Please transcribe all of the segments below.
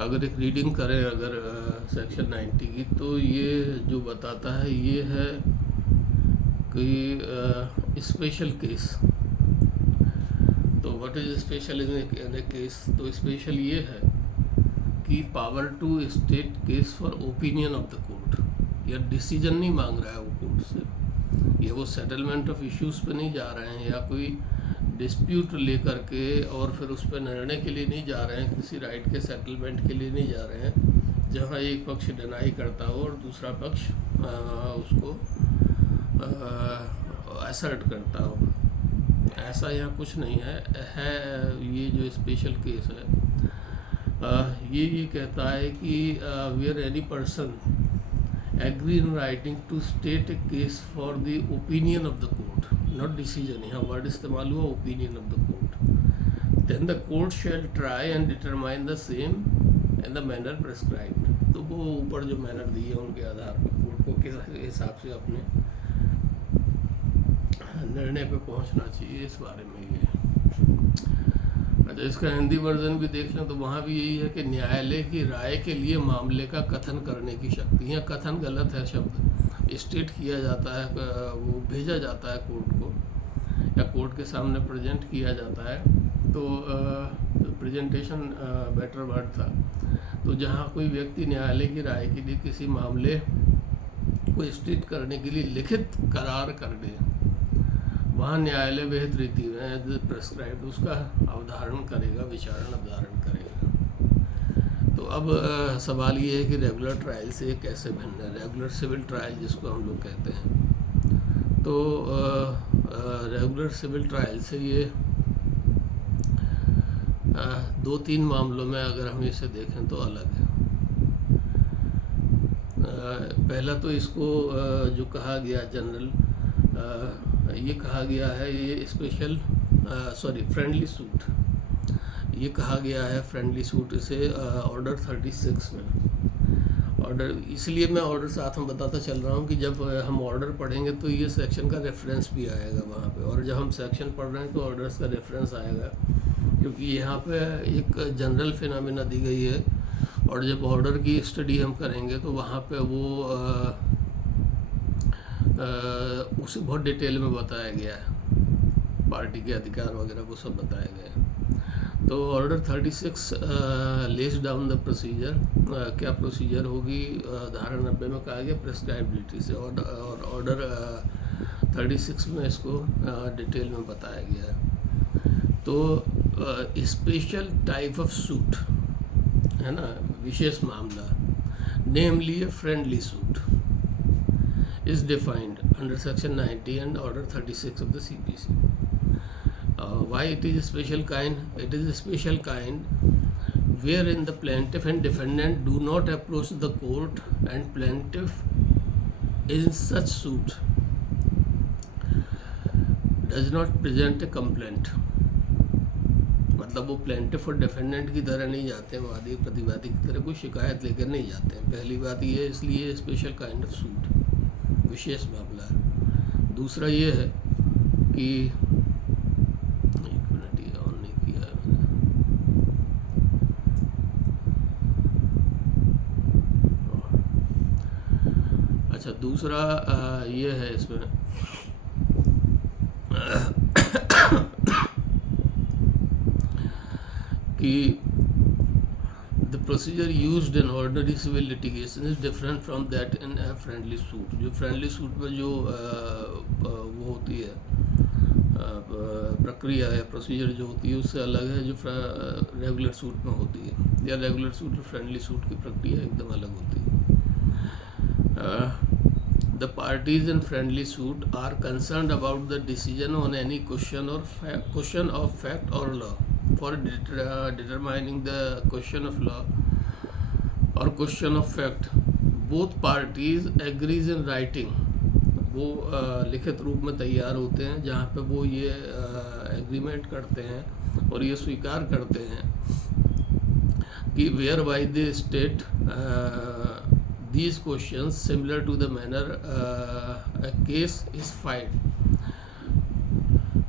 अगर एक रीडिंग करें अगर सेक्शन 90 की, तो ये जो बताता है ये है कि स्पेशल केस। तो what is special in a case? तो स्पेशल ये है कि power to state case for opinion of the court. या डिसीजन नहीं मांग रहा है वो कोर्ट से, ये वो सेटलमेंट ऑफ इश्यूज पे नहीं जा रहे हैं, या कोई डिस्प्यूट लेकर के और फिर उस पर निर्णय के लिए नहीं जा रहे हैं, किसी राइट के सेटलमेंट के लिए नहीं जा रहे हैं जहाँ एक पक्ष डिनाई करता हो और दूसरा पक्ष उसको असर्ट करता हो। ऐसा यहाँ कुछ नहीं है ये जो स्पेशल केस है ये कहता है कि where any person agree in writing to state a case for the opinion of the court, not decision, यहाँ वर्ड इस्तेमाल हुआ opinion of the court, then the court shall try and determine the same in the manner prescribed. तो वो ऊपर जो manner दिए उनके आधार पर कोर्ट को किस हिसाब से अपने निर्णय पे पहुंचना चाहिए इस बारे में ये। अच्छा, इसका हिंदी वर्जन भी देख लें तो वहाँ भी यही है कि न्यायालय की राय के लिए मामले का कथन करने की शक्ति। यहाँ कथन गलत है शब्द, स्टेट किया जाता है, वो भेजा जाता है कोर्ट को या कोर्ट के सामने प्रेजेंट किया जाता है, तो प्रेजेंटेशन बेटर वर्ड था। तो जहाँ कोई व्यक्ति न्यायालय की राय के लिए किसी मामले को स्टेट करने के लिए लिखित करार कर दे, वहाँ न्यायालय विहित रीति में प्रेस्क्राइब्ड उसका अवधारण करेगा, विचारण अवधारण करेगा। तो अब सवाल ये है कि रेगुलर ट्रायल से कैसे भिन्न है, रेगुलर सिविल ट्रायल जिसको हम लोग कहते हैं। तो रेगुलर सिविल ट्रायल से ये 2-3 मामलों में अगर हम इसे देखें तो अलग है। पहला तो इसको जो कहा गया जनरल, ये कहा गया है ये स्पेशल फ्रेंडली सूट, ये कहा गया है फ्रेंडली सूट इसे ऑर्डर 36 में। ऑर्डर इसलिए मैं ऑर्डर साथ में बताता चल रहा हूँ कि जब हम ऑर्डर पढ़ेंगे तो ये सेक्शन का रेफरेंस भी आएगा वहाँ पे, और जब हम सेक्शन पढ़ रहे हैं तो ऑर्डर्स का रेफरेंस आएगा, क्योंकि यहाँ पे एक जनरल फिनोमेना दी गई है, और जब ऑर्डर की स्टडी हम करेंगे तो वहाँ पे वो उसे बहुत डिटेल में बताया गया है, पार्टी के अधिकार वगैरह वो सब बताया गया है। तो order 36 less down the procedure, क्या प्रोसीजर होगी, धारा 90 में कहा गया प्रेस्क्राइबिलिटी से, और ऑर्डर 36 में इसको डिटेल में बताया गया है। तो स्पेशल टाइप ऑफ सूट है ना, विशेष मामला, namely a friendly suit is defined under section 90 and order 36 of the CPC. Why it is a special kind? It is a special kind wherein the plaintiff and defendant do not approach the court and plaintiff in such suit does not present a complaint. मतलब वो plaintiff और defendant की तरह नहीं जाते हैं, वादी प्रतिवादी की तरह कोई शिकायत लेकर नहीं जाते हैं। पहली बात ये है, इसलिए स्पेशल काइंड ऑफ सूट, विशेष मामला है। दूसरा ये है कि एक मिनट, ये ऑन नहीं किया है मैंने। अच्छा, दूसरा ये है इसमें कि the procedure used in ordinary civil litigation is different from that in a friendly suit। जो friendly suit में जो वो होती है प्रक्रिया है, प्रोसीजर जो होती है उससे अलग है जो रेगुलर सूट में होती है, या रेगुलर सूट और फ्रेंडली सूट की प्रक्रिया एकदम अलग होती है। The parties in friendly suit are concerned about the decision on any question of fact और law for determining the question of law or question of fact, both parties agrees in writing। वो लिखित रूप में तैयार होते हैं जहाँ पे वो ये एग्रीमेंट करते हैं और ये स्वीकार करते हैं कि where by they state these questions similar to the manner a case is filed।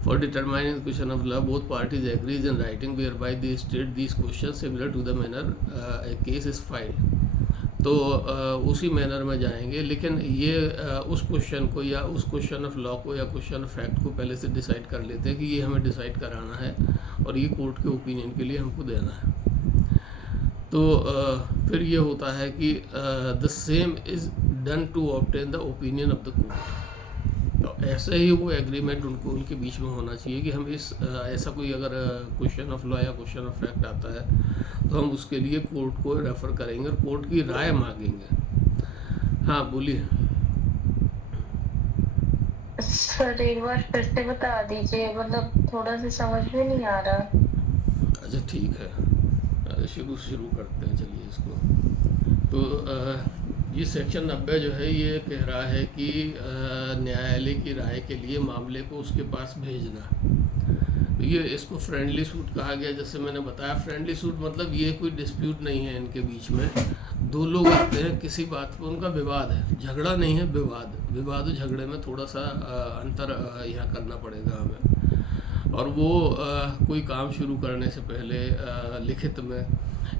For determining the question of law, both parties agrees in writing whereby they state these questions similar to the manner a case is filed. तो उसी manner में जाएंगे, लेकिन ये उस question को या उस क्वेश्चन ऑफ लॉ को या क्वेश्चन ऑफ फैक्ट को पहले से डिसाइड कर लेते हैं कि ये हमें डिसाइड कराना है और ये कोर्ट के ओपिनियन के लिए हमको देना है। तो फिर ये होता है कि the same is done to obtain the opinion of the court. तो ऐसे ही वो एग्रीमेंट उनके बीच में होना चाहिए कि हम ऐसा कोई अगर क्वेश्चन ऑफ लॉ या क्वेश्चन ऑफ फैक्ट आता है तो हम उसके लिए कोर्ट को रेफ़र करेंगे और कोर्ट की राय मांगेंगे। हाँ बोलिए सर, एक बार फिर से बता दीजिए, मतलब थोड़ा सा समझ में नहीं आ रहा। अच्छा ठीक है, शुरू करते हैं, चलिए इसको। तो ये सेक्शन 90 जो है ये कह रहा है कि न्यायालय की राय के लिए मामले को उसके पास भेजना। तो ये इसको फ्रेंडली सूट कहा गया। जैसे मैंने बताया, फ्रेंडली सूट मतलब ये कोई डिस्प्यूट नहीं है इनके बीच में, दो लोग आते हैं किसी बात पर, उनका विवाद है, झगड़ा नहीं है, विवाद और झगड़े में थोड़ा सा अंतर यहाँ करना पड़ेगा हमें। और वो कोई काम शुरू करने से पहले लिखित में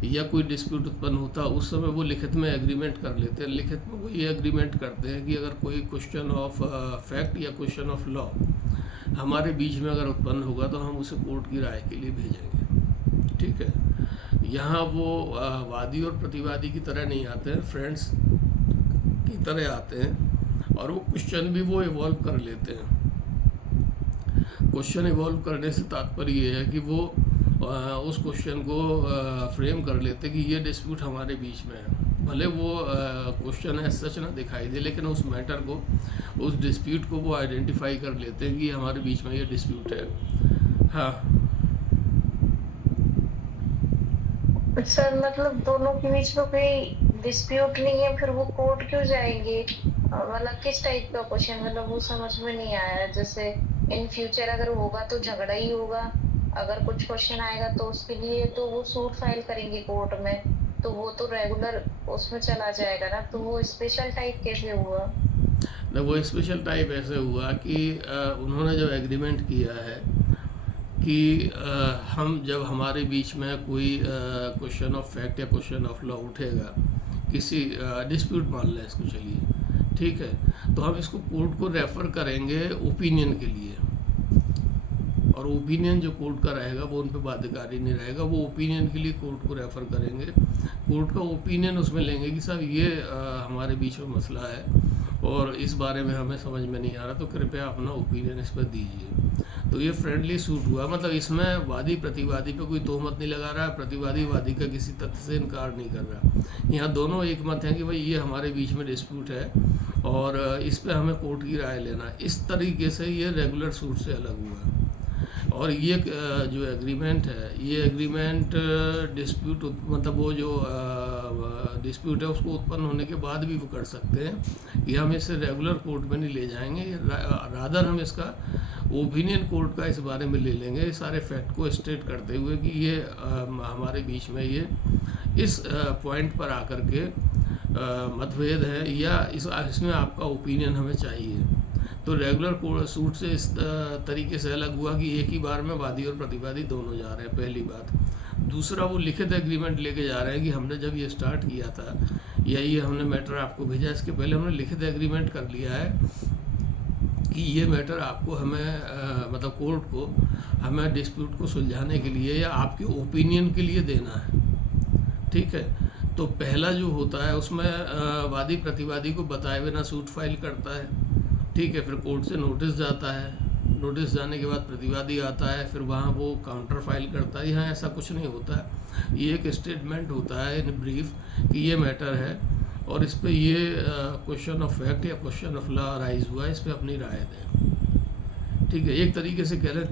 या कोई डिस्प्यूट उत्पन्न होता उस समय वो लिखित में एग्रीमेंट कर लेते हैं। लिखित में वो ये एग्रीमेंट करते हैं कि अगर कोई क्वेश्चन ऑफ फैक्ट या क्वेश्चन ऑफ लॉ हमारे बीच में अगर उत्पन्न होगा तो हम उसे कोर्ट की राय के लिए भेजेंगे। ठीक है, यहाँ वो वादी और प्रतिवादी की तरह नहीं आते हैं, फ्रेंड्स की तरह आते हैं और वो क्वेश्चन भी वो इवॉल्व कर लेते हैं। क्वेश्चन इवॉल्व करने से तात्पर्य ये है कि वो उस क्वेश्चन को फ्रेम कर लेते कि ये डिस्प्यूट हमारे बीच में है। भले वो क्वेश्चन है सच ना दिखाई दे, लेकिन उस मैटर को, उस डिस्प्यूट को वो आइडेंटिफाई कर लेते हैं कि हमारे बीच में ये डिस्प्यूट है। हाँ सर, मतलब दोनों के बीच में कोई डिस्प्यूट नहीं है, फिर वो कोर्ट क्यों जाएंगे? मतलब किस टाइप का क्वेश्चन, मतलब वो समझ में नहीं आया। जैसे इन फ्यूचर अगर होगा तो झगड़ा ही होगा, अगर कुछ क्वेश्चन आएगा तो उसके लिए तो वो सूट फाइल करेंगे कोर्ट में, तो वो तो रेगुलर उसमें चला जाएगा ना। तो वो स्पेशल टाइप कैसे हुआ? ना, वो स्पेशल टाइप ऐसे हुआ कि उन्होंने जो एग्रीमेंट किया है कि हम जब हमारे बीच में कोई क्वेश्चन ऑफ फैक्ट या क्वेश्चन ऑफ लॉ उठेगा, किसी डिस्प्यूट मान लें इसको, चलिए ठीक है, तो हम इसको कोर्ट को रेफ़र करेंगे ओपिनियन के लिए। और ओपिनियन जो कोर्ट का रहेगा वो उन पर बाध्यकारी नहीं रहेगा, वो ओपिनियन के लिए कोर्ट को रेफ़र करेंगे। कोर्ट का ओपिनियन उसमें लेंगे कि साहब ये हमारे बीच में मसला है और इस बारे में हमें समझ में नहीं आ रहा, तो कृपया अपना ओपिनियन इस पर दीजिए। तो ये फ्रेंडली सूट हुआ, मतलब इसमें वादी प्रतिवादी पे कोई तोहमत नहीं लगा रहा है, प्रतिवादी वादी का किसी तथ्य से इनकार नहीं कर रहा। यहाँ दोनों एक मत हैं कि भाई ये हमारे बीच में डिस्प्यूट है और इस पे हमें कोर्ट की राय लेना है। इस तरीके से ये रेगुलर सूट से अलग हुआ। और ये जो एग्रीमेंट है, ये एग्रीमेंट डिस्प्यूट, मतलब वो जो डिस्प्यूट है उसको उत्पन्न होने के बाद भी वो कर सकते हैं कि हम इसे रेगुलर कोर्ट में नहीं ले जाएंगे, रादर हम इसका ओपिनियन कोर्ट का इस बारे में ले लेंगे, सारे फैक्ट को स्टेट करते हुए कि ये हमारे बीच में ये इस पॉइंट पर आकर के मतभेद है या इसमें आपका ओपिनियन हमें चाहिए। तो रेगुलर सूट से इस तरीके से अलग हुआ कि एक ही बार में वादी और प्रतिवादी दोनों जा रहे हैं, पहली बात। दूसरा, वो लिखित एग्रीमेंट लेके जा रहे हैं कि हमने जब ये स्टार्ट किया था या ये हमने मैटर आपको भेजा, इसके पहले हमने लिखित एग्रीमेंट कर लिया है कि ये मैटर आपको हमें मतलब कोर्ट को हमें डिस्प्यूट को सुलझाने के लिए या आपके ओपिनियन के लिए देना है। ठीक है, तो पहला जो होता है उसमें वादी प्रतिवादी को बताए बिना सूट फाइल करता है। ठीक है, फिर कोर्ट से नोटिस जाता है, नोटिस जाने के बाद प्रतिवादी आता है, फिर वहाँ वो काउंटर फाइल करता है। यहाँ ऐसा कुछ नहीं होता है, ये एक स्टेटमेंट होता है इन ब्रीफ कि ये मैटर है और इस पे ये क्वेश्चन ऑफ फैक्ट या क्वेश्चन ऑफ लॉ राइज हुआ है, इस पर अपनी राय दें। ठीक है, एक तरीके से कह रहे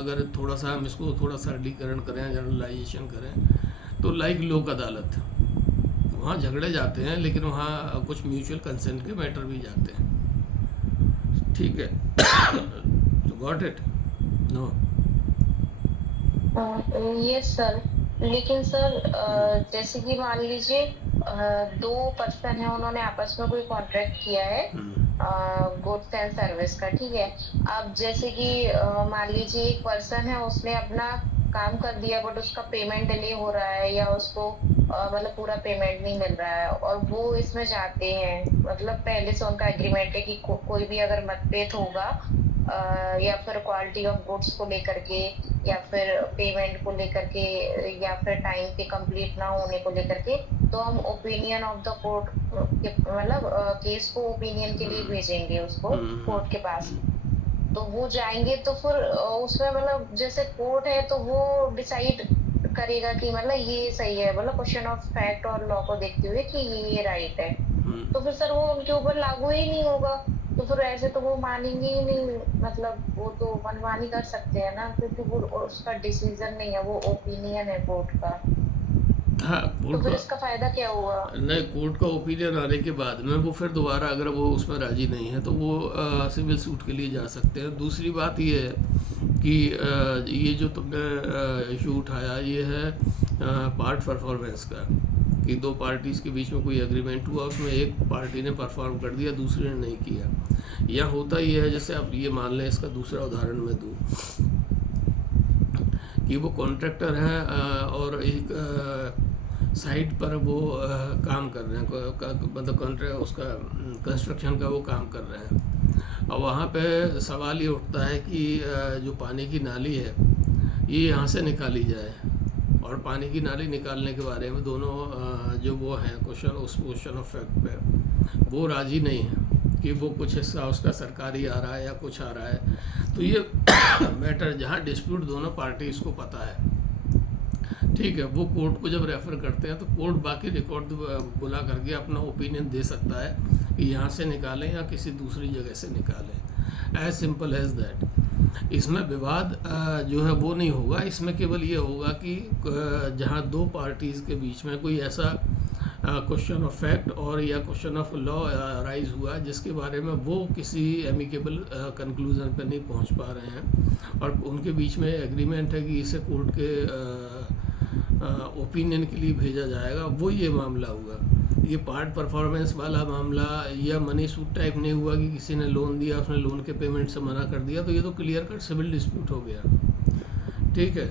अगर थोड़ा सा हम इसको थोड़ा सरलीकरण करें, जनरलाइजेशन करें, तो लाइक लोक अदालत, वहाँ झगड़े जाते हैं लेकिन वहाँ कुछ म्यूचुअल कंसेंट के मैटर भी जाते हैं। ठीक है, तो got it? No? Yes sir, लेकिन सर जैसे कि मान लीजिए दो पर्सन है, उन्होंने आपस में कोई कॉन्ट्रैक्ट किया है गुड्स एंड सर्विस का, ठीक है। अब जैसे कि मान लीजिए एक पर्सन है, उसने अपना काम कर दिया बट उसका पेमेंट डिले हो रहा है, या उसको मतलब पूरा पेमेंट नहीं मिल रहा है, और वो इसमें जाते हैं, मतलब पहले से उनका एग्रीमेंट है कि कोई भी अगर मतभेद होगा या फिर क्वालिटी ऑफ गुड्स को लेकर के, या फिर पेमेंट को लेकर के, या फिर टाइम पे कंप्लीट ना होने को लेकर के, तो हम ओपिनियन ऑफ द कोर्ट मतलब केस को ओपिनियन के लिए भेजेंगे उसको कोर्ट के पास। तो वो जाएंगे तो फिर उसमें मतलब जैसे कोर्ट है तो वो डिसाइड करेगा कि मतलब ये सही है, मतलब क्वेश्चन ऑफ फैक्ट और लॉ को देखते हुए कि ये राइट है। तो फिर सर वो उनके ऊपर लागू ही नहीं होगा। तो फिर ऐसे तो वो मानेंगे ही नहीं, मतलब वो तो मनमानी कर सकते हैं ना, क्योंकि वो उसका डिसीजन नहीं है, वो ओपिनियन है कोर्ट का। हाँ, तो कोर्ट फिर का इसका फायदा क्या हुआ? नहीं, कोर्ट का ओपिनियन आने के बाद में वो फिर दोबारा अगर वो उसमें राजी नहीं है तो वो सिविल सूट के लिए जा सकते हैं। दूसरी बात ये है कि ये जो तुमने इशू उठाया, ये है पार्ट परफॉर्मेंस का, कि दो पार्टीज़ के बीच में कोई एग्रीमेंट हुआ, उसमें एक पार्टी ने परफॉर्म कर दिया, दूसरे ने नहीं किया। यह होता ये है, जैसे आप ये मान लें, इसका दूसरा उदाहरण मैं दूँ कि वो कॉन्ट्रैक्टर हैं और एक साइट पर वो काम कर रहे हैं, मतलब कॉन्ट्रैक्ट उसका कंस्ट्रक्शन का वो काम कर रहे हैं। और वहाँ पे सवाल ये उठता है कि जो पानी की नाली है ये यहाँ से निकाली जाए, और पानी की नाली निकालने के बारे में दोनों जो वो हैं क्वेश्चन, उस क्वेश्चन ऑफ फैक्ट पे वो राजी नहीं है कि वो कुछ हिस्सा उसका सरकारी आ रहा है या कुछ आ रहा है। तो ये मैटर जहाँ डिस्प्यूट दोनों पार्टी इसको पता है, ठीक है, वो कोर्ट को जब रेफ़र करते हैं तो कोर्ट बाकी रिकॉर्ड बुला करके अपना ओपिनियन दे सकता है कि यहाँ से निकालें या किसी दूसरी जगह से निकालें। As simple as that. इसमें विवाद जो है वो नहीं होगा। इसमें केवल ये होगा कि जहाँ दो पार्टीज़ के बीच में कोई ऐसा क्वेश्चन ऑफ फैक्ट और या क्वेश्चन ऑफ लॉ राइज हुआ जिसके बारे में वो किसी एमिकेबल कंक्लूजन पर नहीं पहुँच पा रहे हैं, और उनके बीच में एग्रीमेंट है कि इसे कोर्ट के ओपिनियन के लिए भेजा जाएगा, वो ये मामला हुआ। ये पार्ट परफॉर्मेंस वाला मामला या मनी सूट टाइप नहीं हुआ कि किसी ने लोन दिया, उसने लोन के पेमेंट से मना कर दिया, तो ये तो क्लियर कट सिविल डिस्प्यूट हो गया, ठीक है।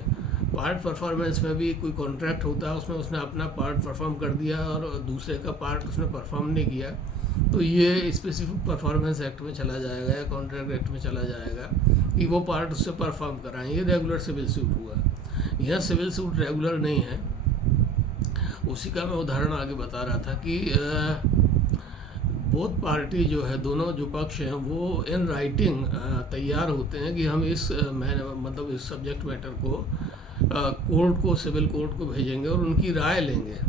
पार्ट परफॉर्मेंस में भी कोई कॉन्ट्रैक्ट होता है, उसमें उसने अपना पार्ट परफॉर्म कर दिया और दूसरे का पार्ट उसने परफॉर्म नहीं किया, तो ये स्पेसिफिक परफॉर्मेंस एक्ट में चला जाएगा या कॉन्ट्रैक्ट एक्ट में चला जाएगा कि वो पार्ट उससे परफॉर्म कराएं। ये रेगुलर सिविल सूट हुआ। यह सिविल सूट रेगुलर नहीं है। उसी का मैं उदाहरण आगे बता रहा था कि बोथ पार्टी जो है, दोनों जो पक्ष हैं, वो इन राइटिंग तैयार होते हैं कि हम इस मतलब इस सब्जेक्ट मैटर को कोर्ट को, सिविल कोर्ट को भेजेंगे और उनकी राय लेंगे।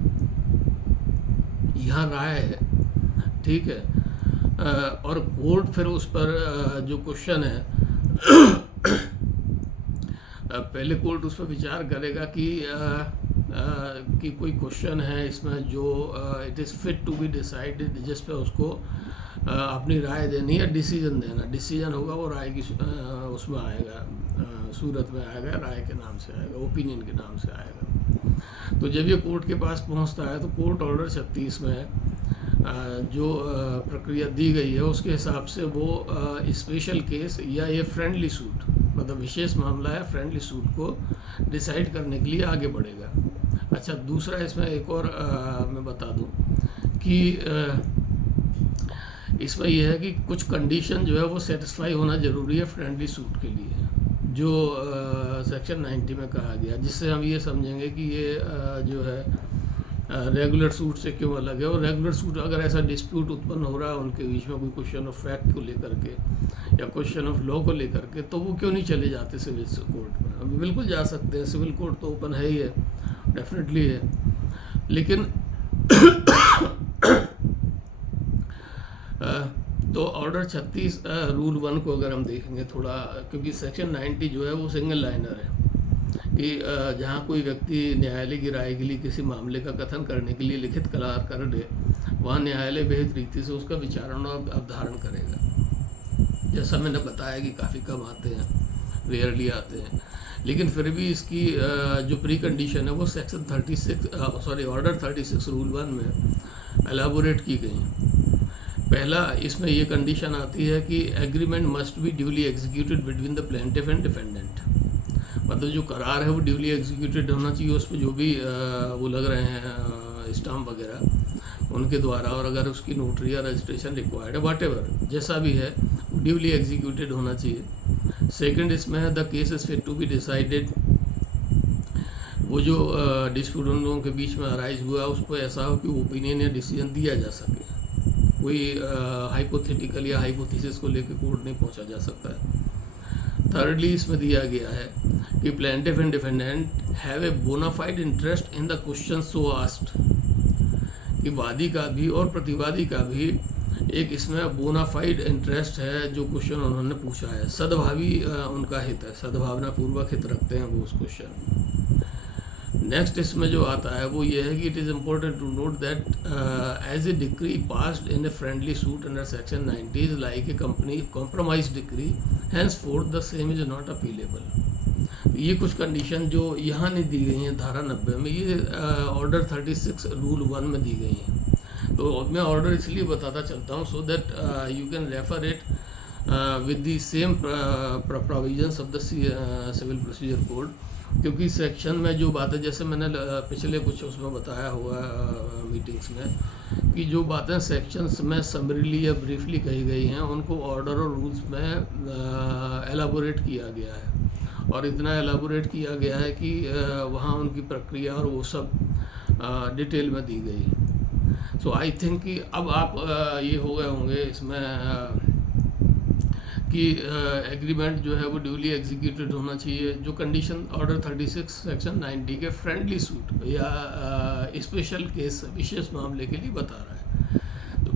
यहाँ राय है, ठीक है, और कोर्ट फिर उस पर जो क्वेश्चन है पहले कोर्ट उस पर विचार करेगा कि कोई क्वेश्चन है इसमें जो it is fit to be decided, जिस पे उसको अपनी राय देनी है, डिसीजन देना। डिसीजन होगा वो राय की उसमें आएगा, सूरत में आएगा, राय के नाम से आएगा, ओपिनियन के नाम से आएगा। तो जब ये कोर्ट के पास पहुंचता है तो कोर्ट ऑर्डर 36 में जो प्रक्रिया दी गई है उसके हिसाब से वो स्पेशल केस या ये फ्रेंडली सूट, मतलब विशेष मामला है, फ्रेंडली सूट को डिसाइड करने के लिए आगे बढ़ेगा। अच्छा, दूसरा इसमें एक और मैं बता दूं कि इसमें यह है कि कुछ कंडीशन जो है वो सेटिस्फाई होना ज़रूरी है फ्रेंडली सूट के लिए, जो सेक्शन 90 में कहा गया, जिससे हम ये समझेंगे कि ये जो है रेगुलर सूट से क्यों अलग है। और रेगुलर सूट अगर ऐसा डिस्प्यूट उत्पन्न हो रहा है उनके बीच में कोई क्वेश्चन ऑफ फैक्ट को लेकर के या क्वेश्चन ऑफ लॉ को लेकर के, तो वो क्यों नहीं चले जाते सिविल कोर्ट में? अभी बिल्कुल जा सकते हैं, सिविल कोर्ट तो ओपन है ही है, डेफिनेटली है। लेकिन तो ऑर्डर 36 रूल 1 को अगर हम देखेंगे थोड़ा, क्योंकि सेक्शन 90 जो है वो सिंगल लाइनर है कि जहाँ कोई व्यक्ति न्यायालय की राय के लिए किसी मामले का कथन करने के लिए लिखित करार कर दे, वहाँ न्यायालय बेहद रीति से उसका विचारण और अवधारण करेगा। जैसा मैंने बताया कि काफ़ी कम आते हैं, रेयरली आते हैं, लेकिन फिर भी इसकी जो प्री कंडीशन है वो सेक्शन 36 ऑर्डर 36 रूल 1 में एलाबोरेट की गई। पहला इसमें ये कंडीशन आती है कि agreement must be duly executed between the plaintiff and defendant. मतलब जो करार है वो ड्यूली एग्जीक्यूटेड होना चाहिए, उस पर जो भी वो लग रहे हैं स्टाम्प वगैरह उनके द्वारा, और अगर उसकी नोटरी या रजिस्ट्रेशन रिक्वायर्ड है वट एवर जैसा भी है वो ड्यूली एग्जीक्यूटेड होना चाहिए। सेकंड इसमें है the case is fit to be decided, वो जो डिस्प्यूट उन लोगों के बीच में अराइज हुआ उस पर ऐसा हो कि ओपिनियन या डिसीजन दिया जा सके, कोई हाइपोथेटिकल या हाइपोथेसिस को लेकर कोर्ट नहीं पहुंचा जा सकता है। थर्डली इसमें दिया गया है कि plaintiff and defendant have a bona fide interest in the question so asked, कि वादी का भी और प्रतिवादी का भी एक इसमें बोनाफाइड इंटरेस्ट है जो क्वेश्चन उन्होंने पूछा है, सद्भावी उनका हित है, सद्भावना पूर्वक हित रखते हैं वो उस क्वेश्चन। नेक्स्ट इसमें जो आता है वो ये है कि it is important to note that as a decree passed in a friendly suit under section 90 is like a company compromise decree, henceforth the same is not appealable. ये कुछ कंडीशन जो यहाँ नहीं दी गई हैं धारा 90 में, ये ऑर्डर 36 रूल 1 में दी गई हैं। तो मैं ऑर्डर इसलिए बताता चलता हूँ so that you can refer it with the same provisions of the civil procedure code, क्योंकि सेक्शन में जो बातें, जैसे मैंने पिछले कुछ उसमें बताया हुआ मीटिंग्स में, कि जो बातें सेक्शंस में समरीली या ब्रीफली कही गई हैं उनको ऑर्डर और रूल्स में एलाबोरेट किया गया है, और इतना एलाबोरेट किया गया है कि वहाँ उनकी प्रक्रिया और वो सब डिटेल में दी गई। सो आई थिंक कि अब आप ये हो गए होंगे इसमें कि एग्रीमेंट जो है वो ड्यूली एग्जीक्यूटेड होना चाहिए, जो कंडीशन ऑर्डर 36 सेक्शन 90 के फ्रेंडली सूट या स्पेशल केस विशेष मामले के लिए बता रहा है। तो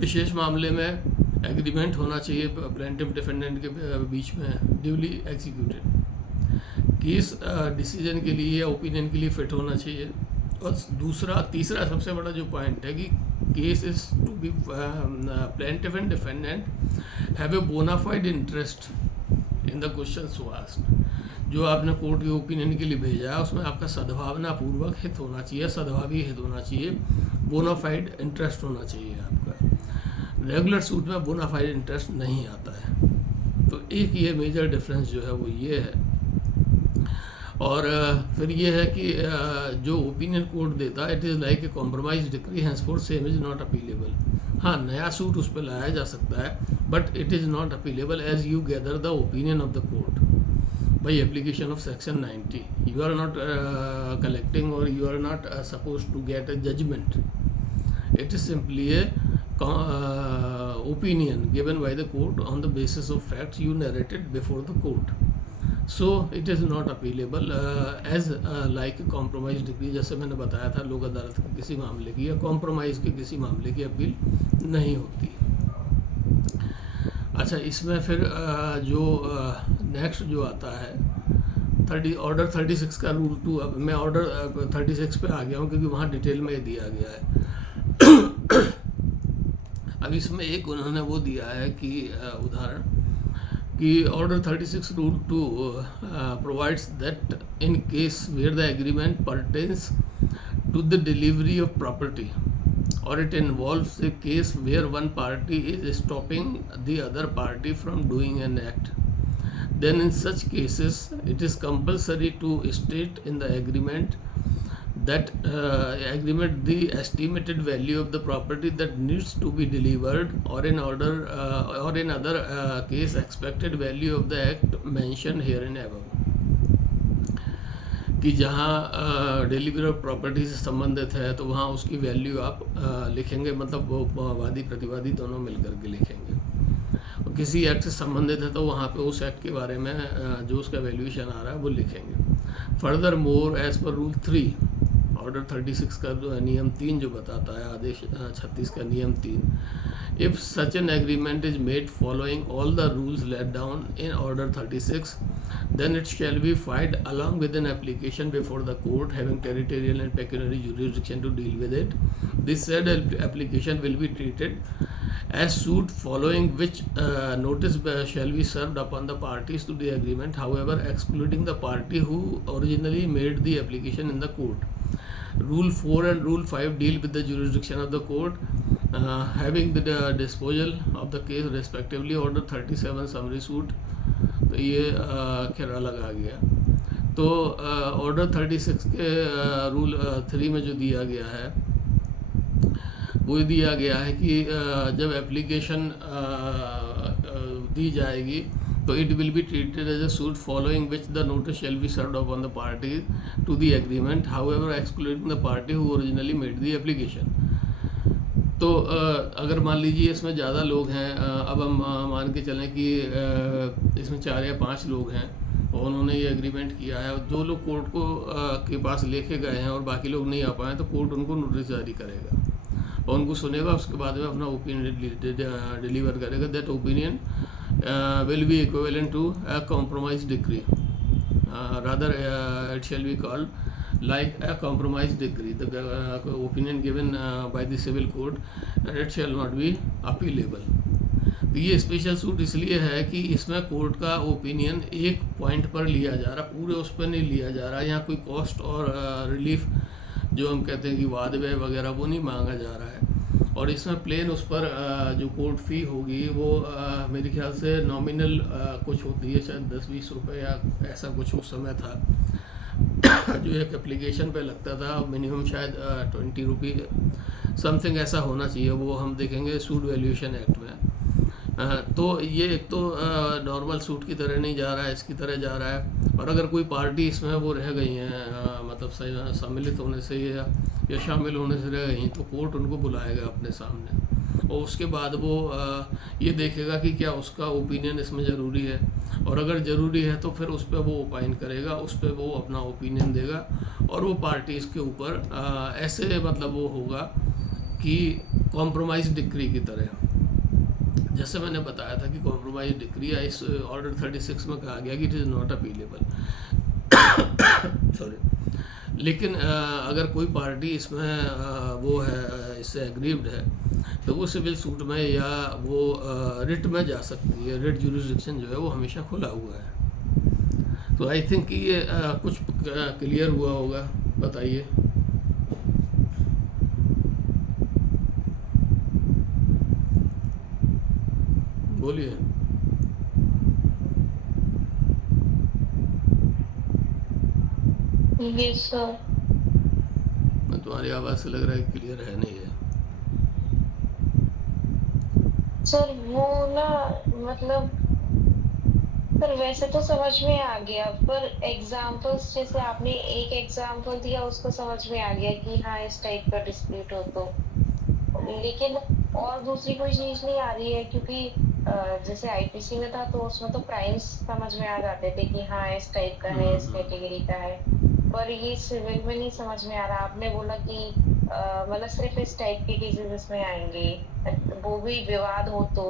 विशेष मामले में एग्रीमेंट होना चाहिए प्लेंटिफ डिफेंडेंट के बीच में ड्यूली एग्जीक्यूटेड, केस डिसीजन के लिए या ओपिनियन के लिए फिट होना चाहिए। और तीसरा सबसे बड़ा जो पॉइंट है कि case is to be plaintiff and defendant have a bona fide interest in the question so asked. जो आपने कोर्ट के ओपिनियन के लिए भेजा है उसमें आपका सद्भावना पूर्वक हित होना चाहिए, सद्भावी हित होना चाहिए, बोनाफाइड इंटरेस्ट होना चाहिए आपका। रेगुलर सूट में बोनाफाइड इंटरेस्ट नहीं आता है। तो एक ये मेजर डिफरेंस जो है वो ये है। और फिर ये है कि जो ओपिनियन कोर्ट देता है it is like a compromise decree, henceforth same is not appealable. हाँ, नया सूट उस पर लाया जा सकता है but it is not appealable as you gather the opinion of the court by application of section 90। You are not collecting और you are not suppose to get a judgment, it is simply a opinion given by the court on the basis of facts you narrated before the court. So it is not appealable as like a compromise decree। जैसे मैंने बताया था लोक अदालत के किसी मामले की या कॉम्प्रोमाइज़ के किसी मामले की अपील नहीं होती। अच्छा, इसमें फिर जो नेक्स्ट जो आता है ऑर्डर 36 का रूल 2। अब मैं ऑर्डर 36 पे आ गया हूँ क्योंकि वहाँ डिटेल में दिया गया है। अब इसमें एक उन्होंने वो दिया है कि उदाहरण कि order 36 rule 2 provides that in case where the agreement pertains to the delivery of property or it involves a case where one party is stopping the other party from doing an act, then in such cases it is compulsory to state in the agreement that the estimated value of the property that needs to be delivered, or in other case expected value of the act mentioned herein above। कि जहाँ delivery of property से संबंधित है तो वहाँ उसकी value आप लिखेंगे, मतलब वो वादी प्रतिवादी दोनों मिलकर के लिखेंगे। और किसी एक्ट से संबंधित है तो वहाँ पे उस एक्ट के बारे में जो उसका वैल्यूएशन आ रहा है वो लिखेंगे। Furthermore as per rule 3 order 36 का नियम 3 जो बताता है, आदेश 36 का नियम 3, if such an agreement is made following all the rules let down in order 36 then it shall be filed along with an application before the court having territorial and pecuniary jurisdiction to deal with it. This said application will be treated as suit, following which notice shall be served upon the parties to the agreement, however excluding the party who originally made the application in the court. Rule 4 and Rule 5 deal with the jurisdiction of the court. Having the disposal of the case respectively order 37 summary suit. तो ये खैर अलग आ गया। तो order 36 के rule 3 में जो दिया गया है वो दिया गया है कि जब एप्लीकेशन दी जाएगी तो it will be treated as a suit following which the notice shall be served upon the party to the agreement, however excluding the party who originally made the application. तो अगर मान लीजिए इसमें ज़्यादा लोग हैं, अब हम मान के चलें कि इसमें 4 या 5 लोग हैं और उन्होंने ये एग्रीमेंट किया है, जो लोग कोर्ट को के पास लेके गए हैं और बाकी लोग नहीं आ पाए तो कोर्ट उनको नोटिस जारी करेगा और उनको सुनेगा, उसके बाद में अपना ओपिनियन डिलीवर करेगा। That opinion will be equivalent to a compromise decree, rather it shall be called like a compromise decree, the opinion given by the civil court, and it shall not be appealable। तो ये special suit इसलिए है कि इसमें court का opinion एक point पर लिया जा रहा, पूरे उस पर नहीं लिया जा रहा। यहाँ कोई कॉस्ट और रिलीफ जो हम कहते हैं कि वाद व्यय वगैरह वो नहीं मांगा जा रहा है। और इसमें प्लेन उस पर जो कोर्ट फी होगी वो मेरे ख्याल से नॉमिनल कुछ होती है, शायद 10-20 रुपये या ऐसा कुछ उस समय था जो एक एप्लीकेशन पे लगता था। मिनिमम शायद 20 रुपये समथिंग ऐसा होना चाहिए, वो हम देखेंगे सूट वैल्यूएशन एक्ट में। तो ये एक तो नॉर्मल सूट की तरह नहीं जा रहा है, इसकी तरह जा रहा है। और अगर कोई पार्टी इसमें वो रह गई हैं, मतलब सम्मिलित होने से या शामिल होने से रह गई, तो कोर्ट उनको बुलाएगा अपने सामने और उसके बाद वो ये देखेगा कि क्या उसका ओपिनियन इसमें ज़रूरी है, और अगर ज़रूरी है तो फिर उस पर वो ओपाइन करेगा, उस पर वो अपना ओपिनियन देगा और वो पार्टी इसके ऊपर ऐसे मतलब वो होगा कि कॉम्प्रोमाइज़ डिक्री की तरह। जैसे मैंने बताया था कि कॉम्प्रोमाइज़ डिक्री इस ऑर्डर 36 में कहा गया कि it is not appealable sorry. लेकिन अगर कोई पार्टी इसमें वो है, इससे एग्रीव्ड है, तो वो सिविल सूट में या वो रिट में जा सकती है। रिट जुरिस्डिक्शन जो है वो हमेशा खुला हुआ है। तो आई थिंक कि ये कुछ क्लियर हुआ होगा, बताइए। बोलिए। Yes sir. तुम्हारी आवाज़ से लग रहा है क्लियर है नहीं है। सर वो ना मतलब सर वैसे तो समझ में आ गया, पर एग्जाम्पल्स जैसे आपने एक एग्जाम्पल दिया उसको समझ में आ गया कि हाँ इस टाइप का डिस्प्यूट हो तो, लेकिन और दूसरी कोई चीज नहीं आ रही है। क्योंकि जैसे आईपीसी में था तो उसमें तो क्राइम्स समझ में आ जाते थे कि हाँ इस टाइप का है, इस कैटेगरी का है, पर ये सिविल में नहीं समझ में आ रहा। आपने बोला कि मतलब सिर्फ इस टाइप के केसेस इसमें आएंगे, वो भी विवाद हो तो,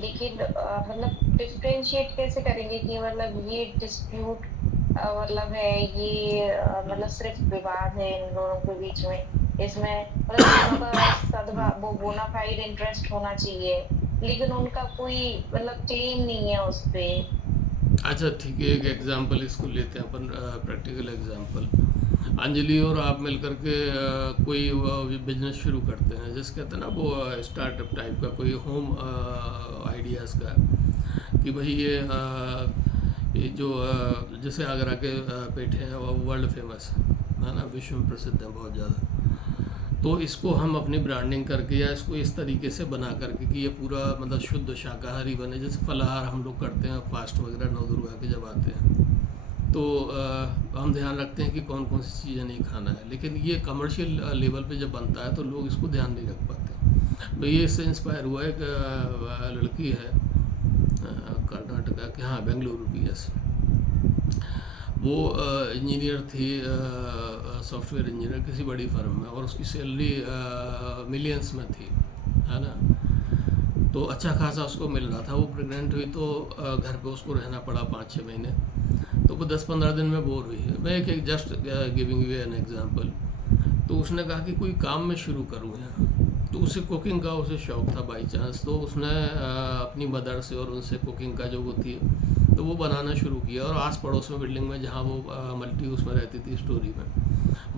लेकिन मतलब डिफरेंशिएट कैसे करेंगे कि मतलब ये डिस्प्यूट मतलब है, ये मतलब सिर्फ विवाद है इन दोनों के बीच में, इसमें मतलब दोनों का सदभाव वो बोनाफाइड इंटरेस्ट होना चाहिए, लेकिन उनका कोई मतलब क्लेम नहीं है उस पे। अच्छा ठीक है, एक एग्जांपल इसको लेते हैं अपन, प्रैक्टिकल एग्जांपल। अंजलि और आप मिलकर के कोई बिजनेस शुरू करते हैं, जिस कहते हैं ना वो स्टार्टअप टाइप का, कोई होम आइडियाज़ का, कि भाई ये जो जैसे आगरा के पेठे हैं वो वर्ल्ड फेमस है ना, विश्व में प्रसिद्ध है बहुत ज़्यादा। तो इसको हम अपनी ब्रांडिंग करके या इसको इस तरीके से बना करके कि ये पूरा मतलब शुद्ध शाकाहारी बने, जैसे फलाहार हम लोग करते हैं, फास्ट वगैरह नौ दुर्गा के जब आते हैं तो हम ध्यान रखते हैं कि कौन कौन सी चीज़ें नहीं खाना है। लेकिन ये कमर्शियल लेवल पे जब बनता है तो लोग इसको ध्यान नहीं रख पाते। तो ये इससे इंस्पायर हुआ, एक लड़की है कर्नाटका के, हाँ बेंगलुरु की, यस, वो इंजीनियर थी, सॉफ्टवेयर इंजीनियर किसी बड़ी फर्म में, और उसकी सैलरी मिलियंस में थी, है ना। तो अच्छा खासा उसको मिल रहा था। वो प्रेग्नेंट हुई तो घर पे उसको रहना पड़ा 5-6 महीने। तो वो 10-15 दिन में बोर हुई है। मैं एक just giving you an example. तो उसने कहा कि कोई काम मैं शुरू करूँ यहाँ। तो उसे कुकिंग का उसे शौक़ था बाई चांस, तो उसने अपनी मदर से और उनसे कुकिंग का जो वो थी तो वो बनाना शुरू किया, और आस पड़ोस में बिल्डिंग में जहाँ वो मल्टी उसमें रहती थी स्टोरी में,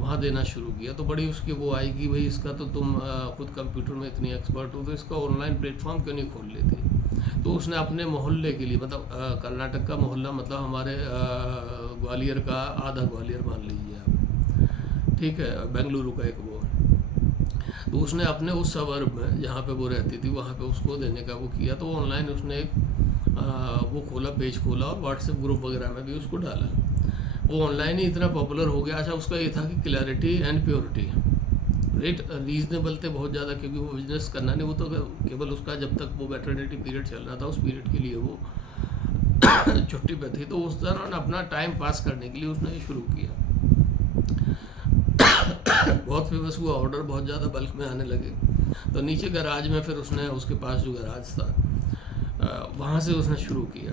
वहाँ देना शुरू किया। तो बड़ी उसकी वो आई कि भाई इसका तो तुम खुद कंप्यूटर में इतनी एक्सपर्ट हो तो इसका ऑनलाइन प्लेटफॉर्म क्यों नहीं खोल लेती। तो उसने अपने मोहल्ले के लिए, मतलब कर्नाटक का मोहल्ला मतलब हमारे ग्वालियर का आधा ग्वालियर मान लीजिए आप, ठीक है, बेंगलुरु का एक वो। तो उसने अपने उस सबर्ब में जहाँ पे वो रहती थी वहाँ पे उसको देने का वो किया। तो ऑनलाइन उसने एक वो खोला, पेज खोला और व्हाट्सएप ग्रुप वगैरह में भी उसको डाला। वो ऑनलाइन ही इतना पॉपुलर हो गया। अच्छा, उसका ये था कि clarity and purity, rate reasonable थे बहुत ज़्यादा, क्योंकि वो बिजनेस करना नहीं, वो तो केवल उसका जब तक वो मैटरनिटी पीरियड चल रहा था उस पीरियड के लिए वो छुट्टी पे थी। तो उस दौरान अपना टाइम पास करने के लिए उसने ये शुरू किया। बहुत फेमस हुआ, ऑर्डर बहुत ज़्यादा बल्क में आने लगे। तो नीचे गैराज में फिर उसने, उसके पास जो गैराज था वहाँ से उसने शुरू किया।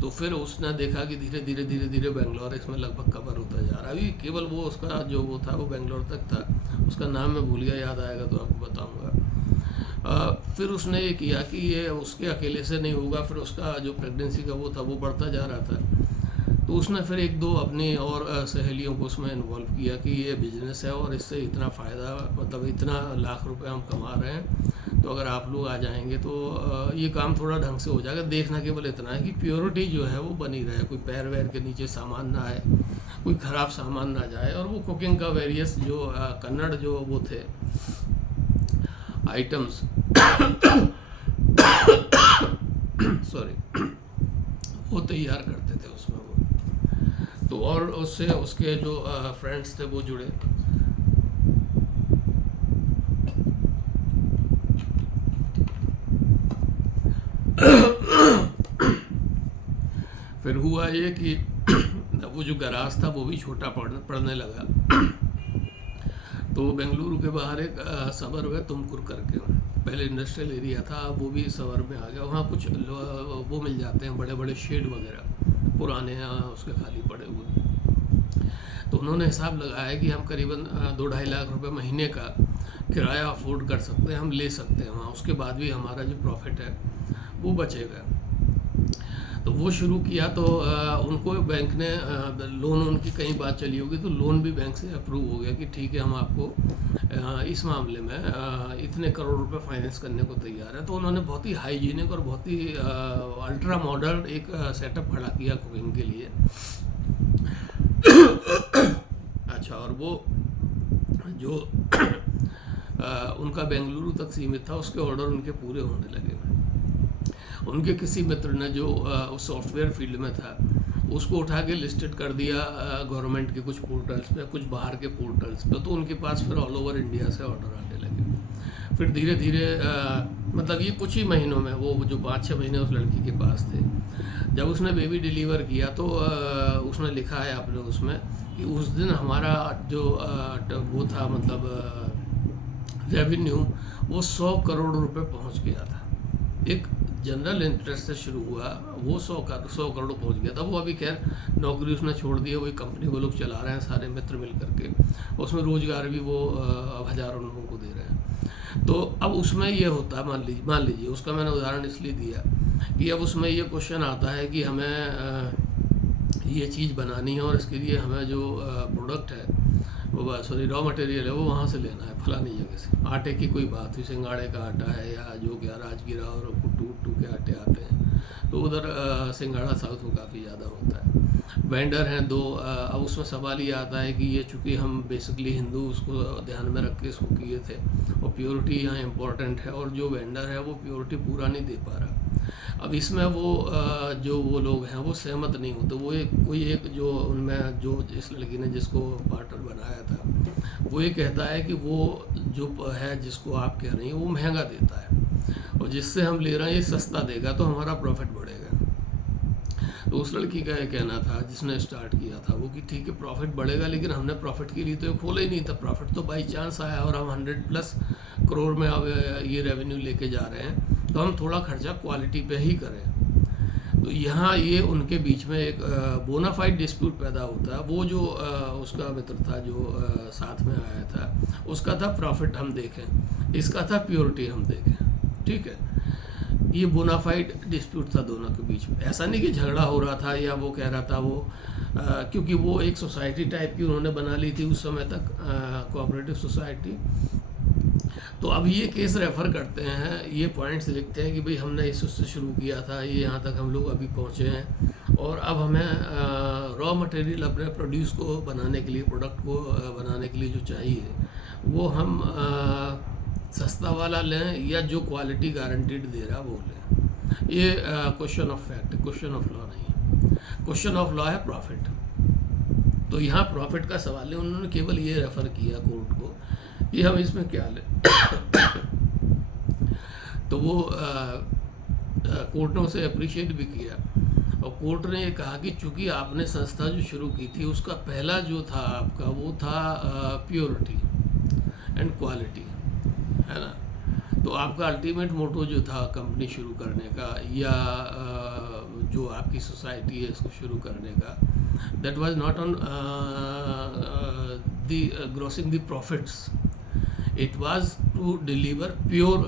तो फिर उसने देखा कि धीरे धीरे धीरे धीरे बेंगलोर इसमें लगभग कवर होता जा रहा है। अभी केवल वो उसका जो वो था वो बेंगलोर तक था, उसका नाम मैं भूल गया, याद आएगा तो आपको बताऊंगा। फिर उसने ये किया कि ये उसके अकेले से नहीं होगा, फिर उसका जो प्रेगनेंसी का वो था वो बढ़ता जा रहा था। तो उसने फिर एक दो अपनी और सहेलियों को उसमें इन्वॉल्व किया कि ये बिजनेस है और इससे इतना फ़ायदा, मतलब इतना लाख रुपए हम कमा रहे हैं, तो अगर आप लोग आ जाएंगे तो ये काम थोड़ा ढंग से हो जाएगा। देखना केवल इतना है कि प्योरिटी जो है वो बनी रहे, कोई पैर वैर के नीचे सामान ना आए, कोई ख़राब सामान ना जाए। और वो कुकिंग का वेरियस जो कन्नड़ जो वो थे आइटम्स सॉरी, वो तैयार करते थे उसमें वो। तो और उससे उसके जो फ्रेंड्स थे वो जुड़े। फिर हुआ ये कि वो जो गैराज था वो भी छोटा पड़ने लगा। तो बेंगलुरु के बाहर एक सबर्ब है तुमकुर करके, पहले इंडस्ट्रियल एरिया था, वो भी सबर्ब में आ गया। वहाँ कुछ वो मिल जाते हैं बड़े बड़े शेड वगैरह पुराने उसके खाली पड़े हुए। तो उन्होंने हिसाब लगाया कि हम करीबन 2-2.5 लाख रुपए महीने का किराया अफोर्ड कर सकते हैं, हम ले सकते हैं वहाँ, उसके बाद भी हमारा जो प्रॉफिट है वो बचेगा। तो वो शुरू किया। तो उनको बैंक ने लोन, उनकी कई बात चली होगी, तो लोन भी बैंक से अप्रूव हो गया कि ठीक है हम आपको इस मामले में इतने करोड़ रुपए फाइनेंस करने को तैयार है। तो उन्होंने बहुत ही हाइजीनिक और बहुत ही अल्ट्रा मॉडर्न एक सेटअप खड़ा किया कुकिंग के लिए। अच्छा, और वो जो उनका बेंगलुरु तक सीमित था, उसके ऑर्डर उनके पूरे होने लगे। उनके किसी मित्र ने जो उस सॉफ्टवेयर फील्ड में था उसको उठा के लिस्टेड कर दिया गवर्नमेंट के कुछ पोर्टल्स पे, कुछ बाहर के पोर्टल्स पे। तो उनके पास फिर ऑल ओवर इंडिया से ऑर्डर आने लगे। फिर धीरे धीरे मतलब ये कुछ ही महीनों में, वो जो 5-6 महीने उस लड़की के पास थे, जब उसने बेबी डिलीवर किया तो उसने लिखा है आपने उसमें कि उस दिन हमारा जो वो था, मतलब रेवेन्यू वो 100 करोड़ रुपए पहुंच गया था। एक जनरल इंटरेस्ट से शुरू हुआ, वो 100 करोड़ पहुंच गया था। वो अभी खैर नौकरी उसने छोड़ दी है, वही कंपनी वो लोग चला रहे हैं सारे मित्र मिल करके, उसमें रोजगार भी वो अब हज़ारों लोगों को दे रहे हैं। तो अब उसमें ये होता है, मान लीजिए उसका मैंने उदाहरण इसलिए दिया कि अब उसमें ये क्वेश्चन आता है कि हमें ये चीज़ बनानी है और इसके लिए हमें जो प्रोडक्ट है वो, सॉरी रॉ मटेरियल है वो वहाँ से लेना है फलानी जगह से। आटे की कोई बात हुई, सिंगाड़े का आटा है या जो क्या राजगिरा और कुट्टू के आटे आते हैं, तो उधर सिंगाड़ा साउथ में काफ़ी ज़्यादा होता है। वेंडर हैं 2। अब उसमें सवाल ये आता है कि ये चूँकि हम बेसिकली हिंदू उसको ध्यान में रख के इसको किए थे और प्योरिटी यहाँ इम्पोर्टेंट है, और जो वेंडर है वो प्योरिटी पूरा नहीं दे पा रहा। अब इसमें वो जो वो लोग हैं वो सहमत नहीं होते। वो कोई एक जो उनमें जो इस लड़की ने जिसको पार्टनर बनाया था वो ये कहता है कि वो जो है जिसको आप कह रही हैं वो महंगा देता है और जिससे हम ले रहे हैं ये सस्ता देगा तो हमारा प्रॉफिट बढ़ेगा। तो उस लड़की का ये कहना था जिसने स्टार्ट किया था वो कि ठीक है प्रॉफिट बढ़ेगा, लेकिन हमने प्रॉफिट के लिए तो खोला ही नहीं था, प्रॉफिट तो बाई चांस आया और हम 100+ करोड़ में अब ये रेवेन्यू लेके जा रहे हैं, तो हम थोड़ा खर्चा क्वालिटी पे ही करें। तो यहाँ ये उनके बीच में एक बोनाफाइड डिस्प्यूट पैदा होता है। वो जो उसका मित्र था जो साथ में आया था उसका था प्रॉफिट हम देखें, इसका था प्योरिटी हम देखें, ठीक है। ये बोनाफाइड डिस्प्यूट था दोनों के बीच में। ऐसा नहीं कि झगड़ा हो रहा था या वो कह रहा था वो क्योंकि वो एक सोसाइटी टाइप की उन्होंने बना ली थी उस समय तक, कोऑपरेटिव सोसाइटी। तो अब ये केस रेफ़र करते हैं, ये पॉइंट्स लिखते हैं कि भाई हमने इस उससे शुरू किया था, ये यहाँ तक हम लोग अभी पहुँचे हैं, और अब हमें रॉ मटेरियल अपने प्रोड्यूस को बनाने के लिए, प्रोडक्ट को बनाने के लिए जो चाहिए वो हम सस्ता वाला लें या जो क्वालिटी गारंटीड दे रहा वो लें। ये question of fact, question of law नहीं है। क्वेश्चन ऑफ लॉ है प्रॉफिट। तो यहाँ प्रॉफिट का सवाल है, उन्होंने केवल ये रेफ़र किया कोर्ट को कि हम इसमें क्या लें। तो वो कोर्ट ने उसे अप्रिशिएट भी किया, और कोर्ट ने ये कहा कि चूंकि आपने संस्था जो शुरू की थी उसका पहला जो था आपका वो था प्योरिटी एंड क्वालिटी, है ना। तो आपका अल्टीमेट मोटो जो था कंपनी शुरू करने का या जो आपकी सोसाइटी है इसको शुरू करने का, that was not on the grossing the profits, it was to deliver pure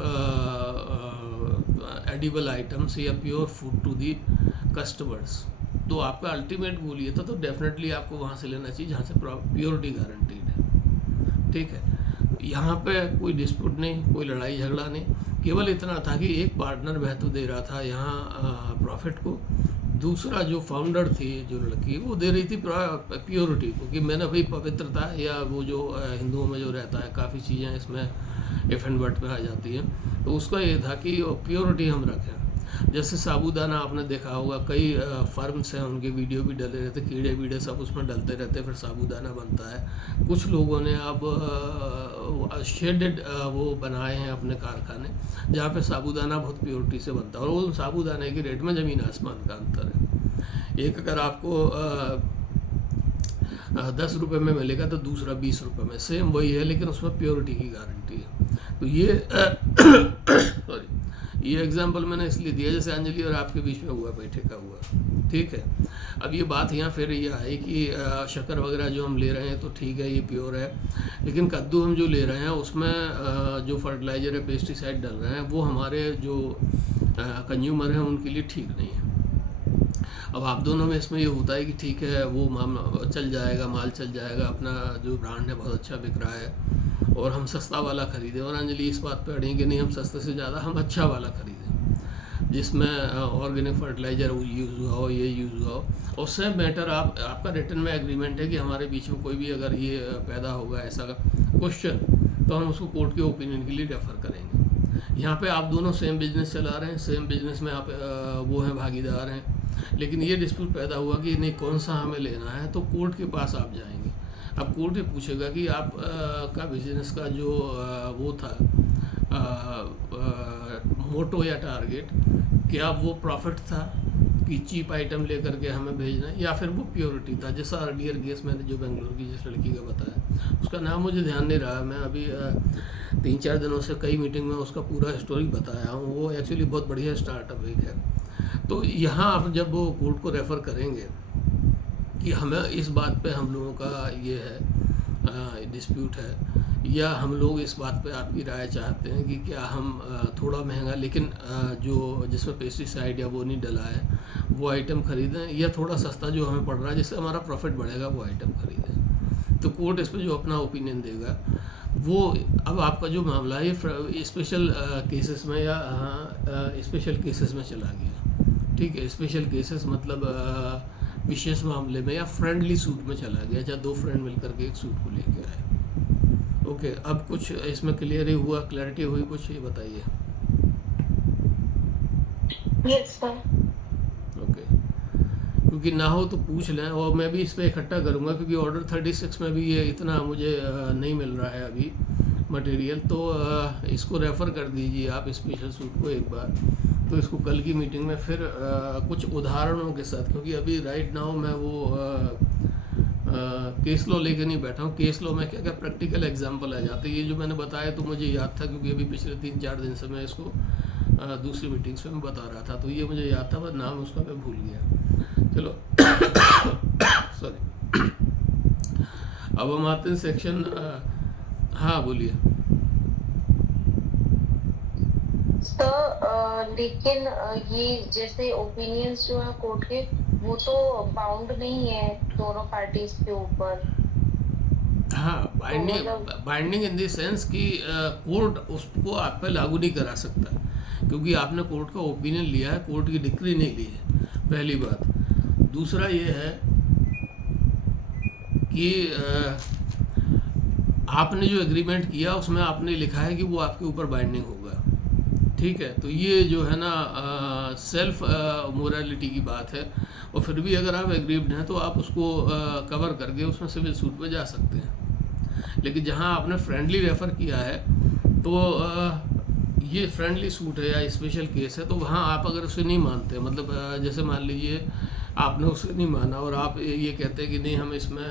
edible items या pure food to the customers. तो आपका अल्टीमेट गोल ये था, तो डेफिनेटली आपको वहाँ से लेना चाहिए जहाँ से प्योरिटी गारंटीड है, ठीक है। यहाँ पे कोई डिस्प्यूट नहीं, कोई लड़ाई झगड़ा नहीं, केवल इतना था कि एक पार्टनर महत्व दे रहा था यहाँ प्रॉफिट को, दूसरा जो फाउंडर थी जो लड़की वो दे रही थी प्योरिटी को, कि मैंने भाई पवित्रता या वो जो हिंदुओं में जो रहता है काफ़ी चीज़ें इसमें इफ एंड बट में आ जाती हैं, तो उसका ये था कि प्योरिटी हम रखें। जैसे साबूदाना आपने देखा होगा, कई फर्म्स हैं उनके वीडियो भी डले रहते, कीड़े वीड़े सब उसमें डलते रहते, फिर साबूदाना बनता है। कुछ लोगों ने अब शेडेड वो बनाए हैं अपने कारखाने जहाँ पे साबूदाना बहुत प्योरिटी से बनता है, और उन साबूदाने के रेट में ज़मीन आसमान का अंतर है। एक अगर आपको 10 रुपये में मिलेगा तो दूसरा 20 रुपये में, सेम वही है लेकिन उसमें प्योरिटी की गारंटी है। तो ये सॉरी, ये एग्जांपल मैंने इसलिए दिया जैसे अंजलि और आपके बीच में हुआ, बैठे का हुआ, ठीक है। अब ये बात यहाँ फिर ये आई कि शक्कर वगैरह जो हम ले रहे हैं तो ठीक है, ये प्योर है, लेकिन कद्दू हम जो ले रहे हैं उसमें जो फर्टिलाइज़र है, पेस्टिसाइड डल रहे हैं, वो हमारे जो कंज्यूमर हैं उनके लिए ठीक नहीं है। अब आप दोनों में इसमें ये होता है कि ठीक है वो मामला चल जाएगा, माल चल जाएगा, अपना जो ब्रांड है बहुत अच्छा बिक रहा है और हम सस्ता वाला ख़रीदें, और अंजलि इस बात पे अड़ी कि नहीं हम सस्ते से ज़्यादा हम अच्छा वाला ख़रीदें जिसमें ऑर्गेनिक फर्टिलाइज़र यूज़ हुआ हो, ये यूज़ हुआ हो। और सेम मैटर आपका रिटर्न में एग्रीमेंट है कि हमारे बीच में कोई भी अगर ये पैदा होगा ऐसा क्वेश्चन, तो हम उसको कोर्ट के ओपिनियन के लिए रेफ़र करेंगे। यहाँ पे आप दोनों सेम बिजनेस चला रहे हैं, सेम बिजनेस में आप वो हैं भागीदार हैं, लेकिन ये डिस्प्यूट पैदा हुआ कि नहीं कौन सा हमें लेना है, तो कोर्ट के पास आप जाएंगे। अब कोर्ट ये पूछेगा कि आप का बिजनेस का जो वो था मोटो या टारगेट, क्या वो प्रॉफिट था कि चीप आइटम लेकर के हमें भेजना है, या फिर वो प्योरिटी था। जैसा अर्लियर केस मैंने जो बेंगलोर की जिस लड़की का बताया, उसका नाम मुझे ध्यान नहीं रहा, मैं अभी 3-4 दिनों से कई मीटिंग में उसका पूरा स्टोरी बताया हूँ। वो एक्चुअली बहुत बढ़िया स्टार्टअप एक है। तो यहाँ आप जब वो कोर्ट को रेफ़र करेंगे कि हमें इस बात पे हम लोगों का ये है डिस्प्यूट है, या हम लोग इस बात पे आपकी राय चाहते हैं कि क्या हम थोड़ा महंगा लेकिन जो जिसमें पेस्टिसाइड या वो नहीं डला है वो आइटम ख़रीदें, या थोड़ा सस्ता जो हमें पड़ रहा है जिससे हमारा प्रॉफिट बढ़ेगा वो आइटम ख़रीदें। तो कोर्ट इस पर जो अपना ओपिनियन देगा वो, अब आपका जो मामला है ये स्पेशल केसेस में या स्पेशल केसेस में चला गया, ठीक है। स्पेशल केसेस मतलब विशेष मामले में या फ्रेंडली सूट में चला गया, जहाँ 2 फ्रेंड मिलकर के एक सूट को लेके आए। ओके, अब कुछ इसमें क्लियर ही हुआ, क्लैरिटी हुई कुछ, ये बताइए। Yes sir. ओके, क्योंकि ना हो तो पूछ लें, और मैं भी इस पर इकट्ठा करूँगा क्योंकि ऑर्डर 36 में भी ये इतना मुझे नहीं मिल रहा है अभी मटेरियल, तो इसको रेफ़र कर दीजिए आप स्पेशल सूट को एक बार। तो इसको कल की मीटिंग में फिर कुछ उदाहरणों के साथ, क्योंकि अभी राइट नाउ मैं वो केस लॉ लेके नहीं बैठा हूँ। केस लॉ में क्या क्या प्रैक्टिकल एग्जांपल आ जाते हैं। ये जो मैंने बताया तो मुझे याद था क्योंकि अभी पिछले 3-4 दिन से मैं इसको दूसरी मीटिंग्स में बता रहा था, तो ये मुझे याद था पर नाम उसका मैं भूल गया। चलो सॉरी। अब हम आते हैं सेक्शन, हाँ बोलिए। सर लेकिन ये जैसे ओपिनियंस जो है कोर्ट के वो तो बाउंड नहीं है दोनों पार्टीज के ऊपर। हाँ, तो बाइंडिंग मतलब बाइंडिंग इन द सेंस कि कोर्ट उसको आप पे लागू नहीं करा सकता, क्योंकि आपने कोर्ट का ओपिनियन लिया है, कोर्ट की डिक्री नहीं ली है, पहली बात। दूसरा ये है कि आपने जो एग्रीमेंट किया उसमें आपने लिखा है कि वो आपके ऊपर बाइंडिंग होगा, ठीक है। तो ये जो है ना सेल्फ मोरालिटी की बात है, और फिर भी अगर आप एग्रीव्ड हैं तो आप उसको कवर करके उसमें सिविल सूट पे जा सकते हैं। लेकिन जहाँ आपने फ्रेंडली रेफ़र किया है तो ये फ्रेंडली सूट है या स्पेशल केस है, तो वहाँ आप अगर उसे नहीं मानते, मतलब जैसे मान लीजिए आपने उसे नहीं माना और आप ये कहते हैं कि नहीं हम इसमें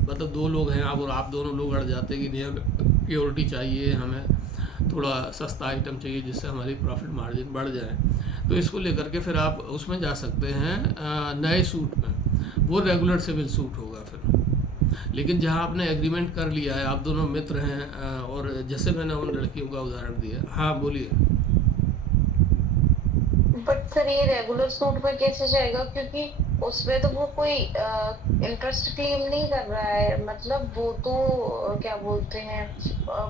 मतलब दो लोग हैं आप, और आप दोनों लोग अड़ जाते हैं कि नहीं हमें प्योरिटी चाहिए, हमें थोड़ा सस्ता आइटम चाहिए जिससे हमारी प्रॉफिट मार्जिन बढ़ जाए, तो इसको लेकर के फिर आप उसमें जा सकते हैं नए सूट में, वो रेगुलर सिविल सूट होगा फिर। लेकिन जहाँ आपने एग्रीमेंट कर लिया है, आप दोनों मित्र हैं और जैसे मैंने उन लड़कियों का उदाहरण दिया, हाँ बोलिए। बट सर ये रेगुलर सूट में कैसे जाएगा, क्योंकि उसमें तो वो कोई इंटरेस्ट क्लेम नहीं कर रहा है, मतलब वो तो क्या बोलते हैं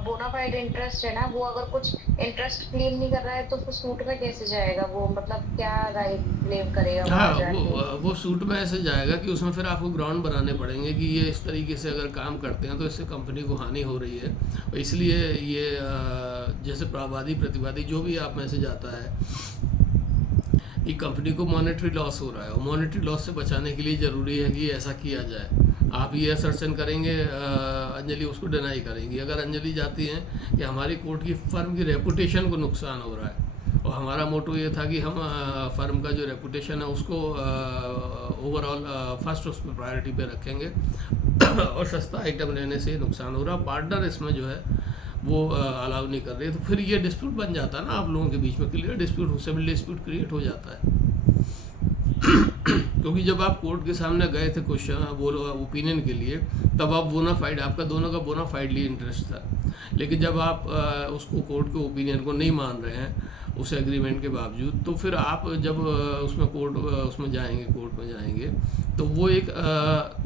बोनाफाइड इंटरेस्ट है ना, वो अगर कुछ इंटरेस्ट क्लेम नहीं कर रहा है तो फिर सूट में कैसे जाएगा वो, मतलब क्या राइट क्लेम करेगा हाँ, वहां जाके। वो सूट में ऐसे जाएगा कि उसमें फिर आपको ग्राउंड बनाने पड़ेंगे कि ये इस तरीके से अगर काम करते हैं तो इससे कंपनी को हानि हो रही है, और इसलिए ये जैसे वादी प्रतिवादी जो भी आप में से जाता है कि कंपनी को मॉनेटरी लॉस हो रहा है, और मॉनेटरी लॉस से बचाने के लिए ज़रूरी है कि ऐसा किया जाए। आप ये असर्शन करेंगे, अंजलि उसको डिनाई करेंगी। अगर अंजलि जाती हैं कि हमारी कोर्ट की फर्म की रेपुटेशन को नुकसान हो रहा है, और हमारा मोटो ये था कि हम फर्म का जो रेपुटेशन है उसको ओवरऑल फर्स्ट उस पर प्रायोरिटी पे रखेंगे और सस्ता आइटम लेने से नुकसान हो रहा, पार्टनर इसमें जो है वो अलाउ नहीं कर रही, तो फिर ये डिस्प्यूट बन जाता है ना आप लोगों के बीच में, clear dispute, civil dispute create हो जाता है। क्योंकि जब आप कोर्ट के सामने गए थे क्वेश्चन वो ओपिनियन के लिए, तब आप बोनाफाइड, आपका दोनों का बोनाफाइडली इंटरेस्ट था। लेकिन जब आप उसको कोर्ट के ओपिनियन को नहीं मान रहे हैं उस एग्रीमेंट के बावजूद, तो फिर आप जब उसमें उसमें जाएंगे, कोर्ट में जाएंगे, तो वो एक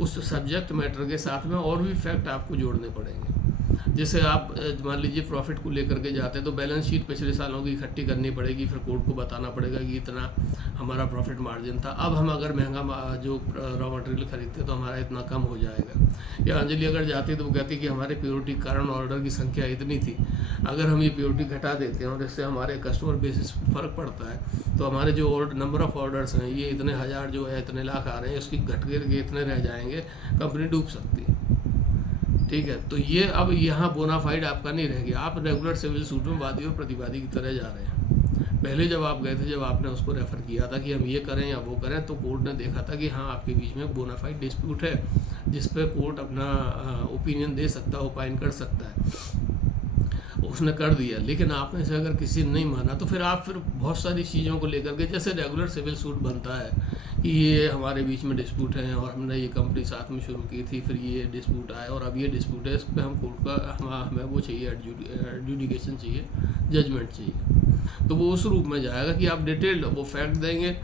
उस सब्जेक्ट मैटर के साथ में और भी फैक्ट आपको जोड़ने पड़ेंगे। जैसे आप मान लीजिए प्रॉफिट को लेकर के जाते हैं तो बैलेंस शीट पिछले सालों की इकट्ठी करनी पड़ेगी, फिर कोर्ट को बताना पड़ेगा कि इतना हमारा प्रॉफिट मार्जिन था, अब हम अगर महंगा जो रॉ मटेरियल खरीदते तो हमारा इतना कम हो जाएगा। या अंजलि अगर जाती तो वो कहती कि हमारे प्योरिटी कारण ऑर्डर की संख्या इतनी थी, अगर हम ये प्योरिटी घटा देते हैं और इससे हमारे कस्टमर बेसिस फ़र्क पड़ता है, तो हमारे जो नंबर ऑफ़ ऑर्डर्स हैं ये इतने हज़ार जो है इतने लाख आ रहे हैं, उसकी घट के इतने रह जाएंगे, कंपनी डूब सकती है। ठीक है, तो ये अब यहाँ बोनाफाइड आपका नहीं रह गया, आप रेगुलर सिविल सूट में वादी और प्रतिवादी की तरह जा रहे हैं। पहले जब आप गए थे, जब आपने उसको रेफ़र किया था कि हम ये करें या वो करें, तो कोर्ट ने देखा था कि हाँ आपके बीच में बोनाफाइड डिस्प्यूट है, जिस पे कोर्ट अपना ओपिनियन दे सकता है, ओपाइन कर सकता है, उसने कर दिया। लेकिन आप में से अगर किसी ने नहीं माना, तो फिर आप बहुत सारी चीज़ों को लेकर के, जैसे रेगुलर सिविल सूट बनता है कि ये हमारे बीच में डिस्प्यूट है और हमने ये कंपनी साथ में शुरू की थी, फिर ये डिस्प्यूट आया और अब ये डिस्प्यूट है, इस पर हम कोर्ट का हमें वो चाहिए, एडजुडिकेशन चाहिए, जजमेंट चाहिए। तो वो उस रूप में जाएगा कि आप डिटेल्ड वो फैक्ट देंगे,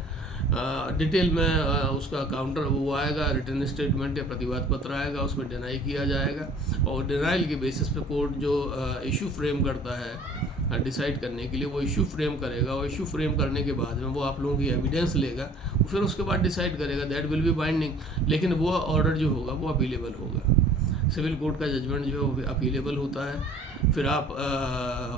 डिटेल में उसका काउंटर वो आएगा, रिटर्न स्टेटमेंट या प्रतिवाद पत्र आएगा, उसमें डिनाई किया जाएगा, और डिनाइल के बेसिस पे कोर्ट जो इशू फ्रेम करता है डिसाइड करने के लिए, वो इशू फ्रेम करेगा, और इशू फ्रेम करने के बाद में वो आप लोगों की एविडेंस लेगा, फिर उसके बाद डिसाइड करेगा, दैट विल बी बाइंडिंग। लेकिन वो ऑर्डर जो होगा वो अपीलेबल होगा, सिविल कोर्ट का जजमेंट जो है अपीलेबल होता है। फिर आप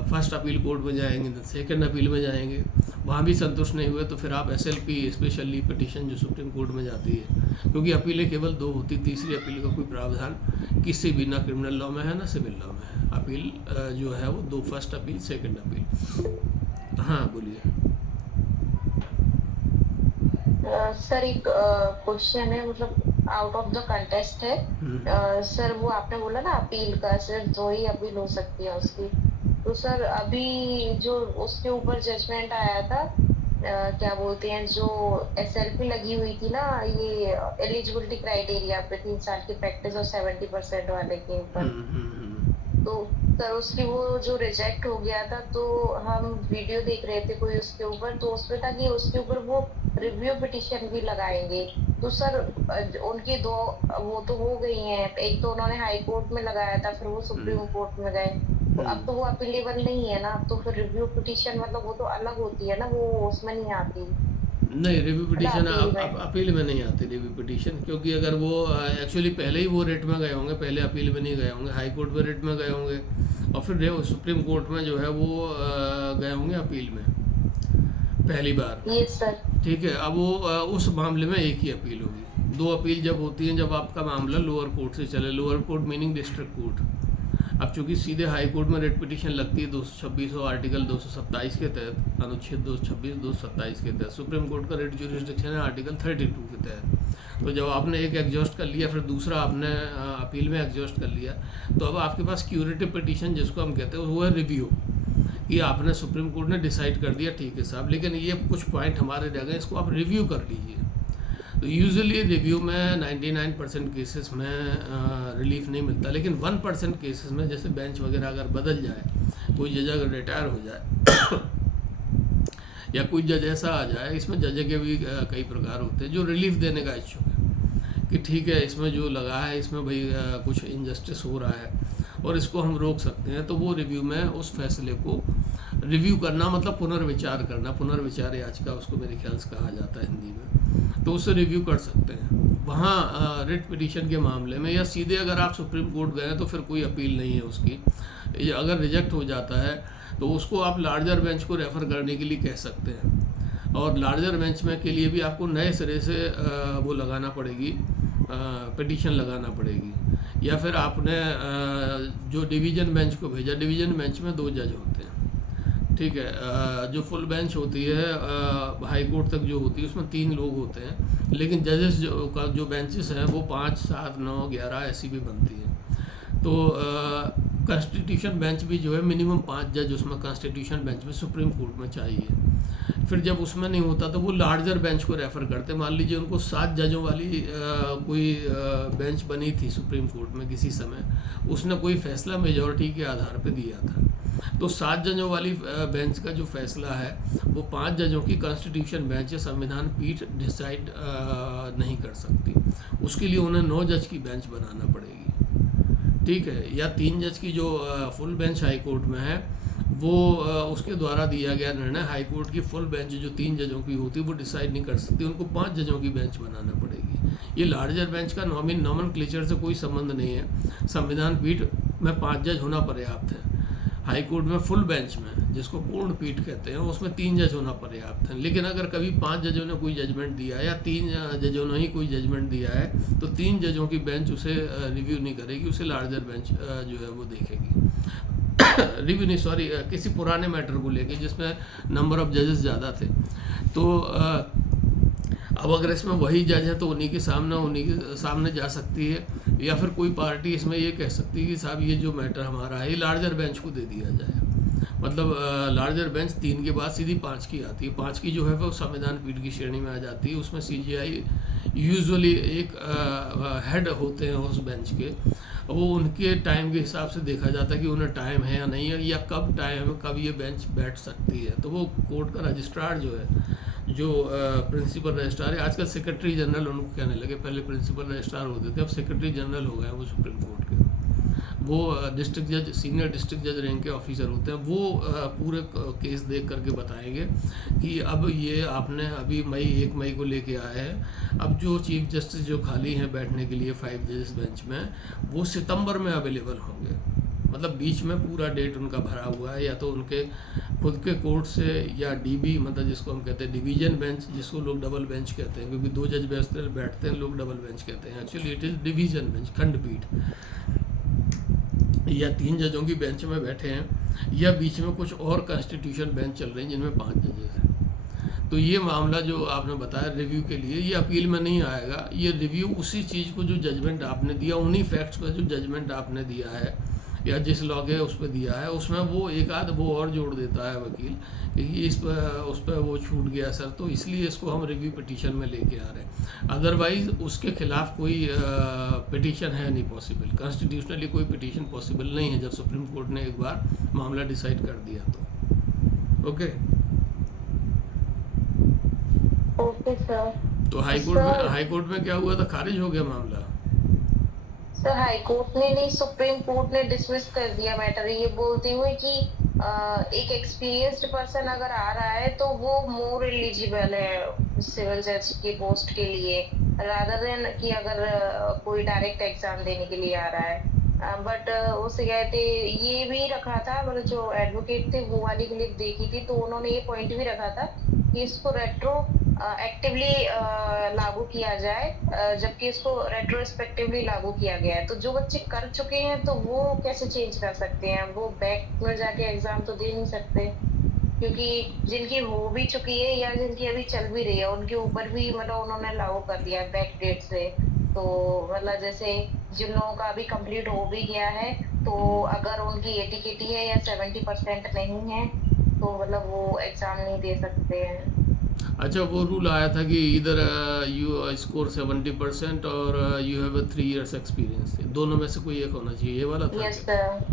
फर्स्ट अपील कोर्ट में जाएंगे, सेकंड अपील में जाएंगे, वहाँ भी संतुष्ट नहीं हुए तो फिर आप SLP स्पेशल लीव पिटीशन जो सुप्रीम कोर्ट में जाती है, क्योंकि अपीलें केवल 2 होती, तीसरी अपील का कोई प्रावधान किसी भी ना क्रिमिनल लॉ में है ना सिविल लॉ में है। अपील जो है वो 2, फर्स्ट अपील, सेकंड अपील। हाँ बोलिए। सर एक क्वेश्चन है, मतलब आउट ऑफ द कंटेस्ट है। सर वो आपने बोला ना अपील का सिर्फ 2 ही अपील हो सकती है उसकी, तो सर अभी जो उसके ऊपर जजमेंट आया था, क्या बोलते हैं, जो SLP लगी हुई थी ना, ये एलिजिबिलिटी क्राइटेरिया पे 3 साल की प्रैक्टिस और 70% वाले के ऊपर, तो सर उसकी वो जो रिजेक्ट हो गया था, तो हम वीडियो देख रहे थे कोई उसके ऊपर, तो उसमें था कि उसके ऊपर वो रिव्यू पिटिशन भी लगाएंगे। तो सर उनकी दो वो तो हो गई हैं, एक तो उन्होंने हाई कोर्ट में लगाया था, फिर वो सुप्रीम कोर्ट में गए, तो अब तो वो अपीलेबल नहीं है ना, अब तो फिर रिव्यू पिटिशन मतलब वो तो अलग होती है ना, वो उसमें नहीं आती, नहीं, रिव्यू मतलब पिटीशन अपील में। अपील में नहीं आती रिव्यू पिटीशन, क्योंकि अगर वो एक्चुअली पहले ही वो रेट में गए होंगे, पहले अपील में नहीं गए होंगे, हाई कोर्ट में रेट में गए होंगे और फिर सुप्रीम कोर्ट में जो है वो गए होंगे अपील में पहली बार। ये सर। ठीक है, अब वो उस मामले में एक ही अपील होगी। दो अपील जब होती हैं, जब आपका मामला लोअर कोर्ट से चले, lower court meaning district court. अब चूंकि सीधे हाई कोर्ट में रेट पिटीशन लगती है 226 और आर्टिकल 227 के तहत, अनुच्छेद 226 227 के तहत, सुप्रीम कोर्ट का रेट ज्यूरिसडिक्शन है आर्टिकल 32 के तहत। तो जब आपने एक एग्जॉस्ट कर लिया, फिर दूसरा आपने अपील में एग्जॉस्ट कर लिया, तो अब आपके पास क्यूरेटिव पिटीशन जिसको हम कहते हैं वो है रिव्यू, कि आपने सुप्रीम कोर्ट ने डिसाइड कर दिया, ठीक है साहब, लेकिन ये कुछ पॉइंट हमारे रह गए, इसको आप रिव्यू कर लीजिए। तो यूजुअली रिव्यू में 99% केसेस में रिलीफ नहीं मिलता, लेकिन 1% केसेस में, जैसे बेंच वगैरह अगर बदल जाए, कोई जज अगर रिटायर हो जाए या कोई जज ऐसा आ जाए, इसमें जज के भी कई प्रकार होते हैं जो रिलीफ देने का इच्छुक है कि ठीक है इसमें जो लगा है इसमें भाई कुछ इनजस्टिस हो रहा है और इसको हम रोक सकते हैं, तो वो रिव्यू में उस फैसले को रिव्यू करना मतलब पुनर्विचार करना, पुनर्विचार याचिका उसको मेरे ख्याल से कहा जाता है हिंदी में, तो उससे रिव्यू कर सकते हैं। वहाँ रिट पिटीशन के मामले में या सीधे अगर आप सुप्रीम कोर्ट गए तो फिर कोई अपील नहीं है उसकी, अगर रिजेक्ट हो जाता है तो उसको आप लार्जर बेंच को रेफ़र करने के लिए कह सकते हैं, और लार्जर बेंच में के लिए भी आपको नए सिरे से वो लगाना पड़ेगी, पिटीशन लगाना पड़ेगी, या फिर आपने जो डिवीज़न बेंच को भेजा, डिवीज़न बेंच में 2 जज होते हैं, ठीक है, जो फुल बेंच होती है हाई कोर्ट तक जो होती है उसमें 3 लोग होते हैं, लेकिन जजेस जो बेंचेस हैं वो 5, 7, 9, 11 ऐसी भी बनती हैं। तो कॉन्स्टिट्यूशन बेंच भी जो है मिनिमम 5 जज उसमें कॉन्स्टिट्यूशन बेंच में सुप्रीम कोर्ट में चाहिए। फिर जब उसमें नहीं होता तो वो लार्जर बेंच को रेफ़र करते हैं। मान लीजिए उनको 7 जजों वाली कोई बेंच बनी थी सुप्रीम कोर्ट में किसी समय, उसने कोई फैसला मेजॉरिटी के आधार पर दिया था, तो 7 जजों वाली बेंच का जो फैसला है वो 5 जजों की कॉन्स्टिट्यूशन बेंच या संविधान पीठ डिसाइड नहीं कर सकती, उसके लिए उन्हें 9 जज की बेंच बनाना पड़ेगी, ठीक है, या 3 जज की जो फुल बेंच हाई कोर्ट में है वो उसके द्वारा दिया गया निर्णय, हाई कोर्ट की फुल बेंच जो 3 जजों की होती है वो डिसाइड नहीं कर सकती, उनको 5 जजों की बेंच बनाना पड़ेगी। ये लार्जर बेंच का नॉमेनक्लेचर से कोई संबंध नहीं है, संविधान पीठ में 5 जज होना पर्याप्त है, हाई कोर्ट में फुल बेंच में जिसको पूर्ण पीठ कहते हैं उसमें 3 जज होना पर्याप्त है। लेकिन अगर कभी 5 जजों ने कोई जजमेंट दिया या 3 जजों ने ही कोई जजमेंट दिया है तो 3 जजों की बेंच उसे रिव्यू नहीं करेगी, उसे लार्जर बेंच जो है वो देखेगी। रिव्यू नहीं, सॉरी, किसी पुराने मैटर को लेके जिसमें नंबर ऑफ जजेस ज़्यादा थे, तो अब अगर इसमें वही जज है तो उन्हीं के सामने जा सकती है, या फिर कोई पार्टी इसमें ये कह सकती है कि साहब ये जो मैटर हमारा है ये लार्जर बेंच को दे दिया जाए, मतलब लार्जर बेंच 3 के बाद सीधी 5 की आती है, 5 की जो है वो संविधान पीठ की श्रेणी में आ जाती है, उसमें CJI यूजुअली एक हेड होते हैं उस बेंच के, वो उनके टाइम के हिसाब से देखा जाता है कि उन्हें टाइम है या नहीं है, या कब टाइम है, कब ये बेंच बैठ सकती है, तो वो कोर्ट का रजिस्ट्रार जो है, जो प्रिंसिपल रजिस्ट्रार है, आजकल सेक्रेटरी जनरल उनको कहने लगे, पहले प्रिंसिपल रजिस्ट्रार होते थे, अब सेक्रेटरी जनरल हो गए वो सुप्रीम कोर्ट के, वो डिस्ट्रिक्ट जज, सीनियर डिस्ट्रिक्ट जज रैंक के ऑफिसर होते हैं, वो पूरे केस देख करके बताएंगे कि अब ये आपने अभी 1 मई को लेके आए हैं, अब जो चीफ जस्टिस जो खाली हैं बैठने के लिए 5 जजेस बेंच में, वो सितंबर में अवेलेबल होंगे, मतलब बीच में पूरा डेट उनका भरा हुआ है, या तो उनके खुद के कोर्ट से या DB, मतलब जिसको हम कहते हैं डिवीजन बेंच, जिसको लोग डबल बेंच कहते हैं, क्योंकि 2 जज बैठते हैं, लोग डबल बेंच कहते हैं, actually it is division bench, खंडपीठ, या 3 जजों की बेंच में बैठे हैं, या बीच में कुछ और कॉन्स्टिट्यूशन बेंच चल रही हैं जिनमें 5 जजेस हैं। तो ये मामला जो आपने बताया रिव्यू के लिए, ये अपील में नहीं आएगा, ये रिव्यू उसी चीज़ को जो जजमेंट आपने दिया, उन्हीं फैक्ट्स पर जो जजमेंट आपने दिया है या जिस लॉ के उस पर दिया है, उसमें वो एक आध वो और जोड़ देता है वकील कि इस पर उस पर वो छूट गया सर, तो इसलिए इसको हम रिव्यू पिटीशन में लेके आ रहे हैं। अदरवाइज उसके खिलाफ कोई पिटीशन है नहीं पॉसिबल, कॉन्स्टिट्यूशनली कोई पिटीशन पॉसिबल नहीं है जब सुप्रीम कोर्ट ने एक बार मामला डिसाइड कर दिया तो। Okay okay sir. तो हाई कोर्ट में क्या हुआ था, खारिज हो गया मामला? सर हाई कोर्ट ने नहीं, सुप्रीम कोर्ट ने डिसमिस कर दिया मैटर, ये बोलते हुए कि एक एक्सपीरियंस्ड पर्सन अगर आ रहा है तो वो मोर एलिजिबल है सिविल जज की पोस्ट के लिए, रादर देन कि अगर कोई डायरेक्ट एग्जाम देने के लिए आ रहा है। बट उसे कहते ये भी रखा था, मतलब जो एडवोकेट थे वो वाली क्लिप देखी थी तो उन्होंने ये पॉइंट भी रखा था कि इसको रेट्रो एक्टिवली लागू किया जाए, जबकि इसको रेट्रोस्पेक्टिवली लागू किया गया है। तो जो बच्चे कर चुके हैं तो वो कैसे चेंज कर सकते हैं, वो बैक में जाके एग्जाम तो दे नहीं सकते, क्योंकि जिनकी हो भी चुकी है या जिनकी अभी चल भी रही है उनके ऊपर भी मतलब उन्होंने लागू कर दिया बैक डेट से। तो मतलब जैसे जिन लोगों का अभी कंप्लीट हो भी गया है तो अगर उनकी 80 है या 70% नहीं है तो मतलब वो एग्जाम नहीं दे सकते हैं। अच्छा, वो रूल आया था कि इधर यू स्कोर 70% और यू हैव 3 years एक्सपीरियंस, दोनों में से कोई एक होना चाहिए, ये वाला था? Yes sir,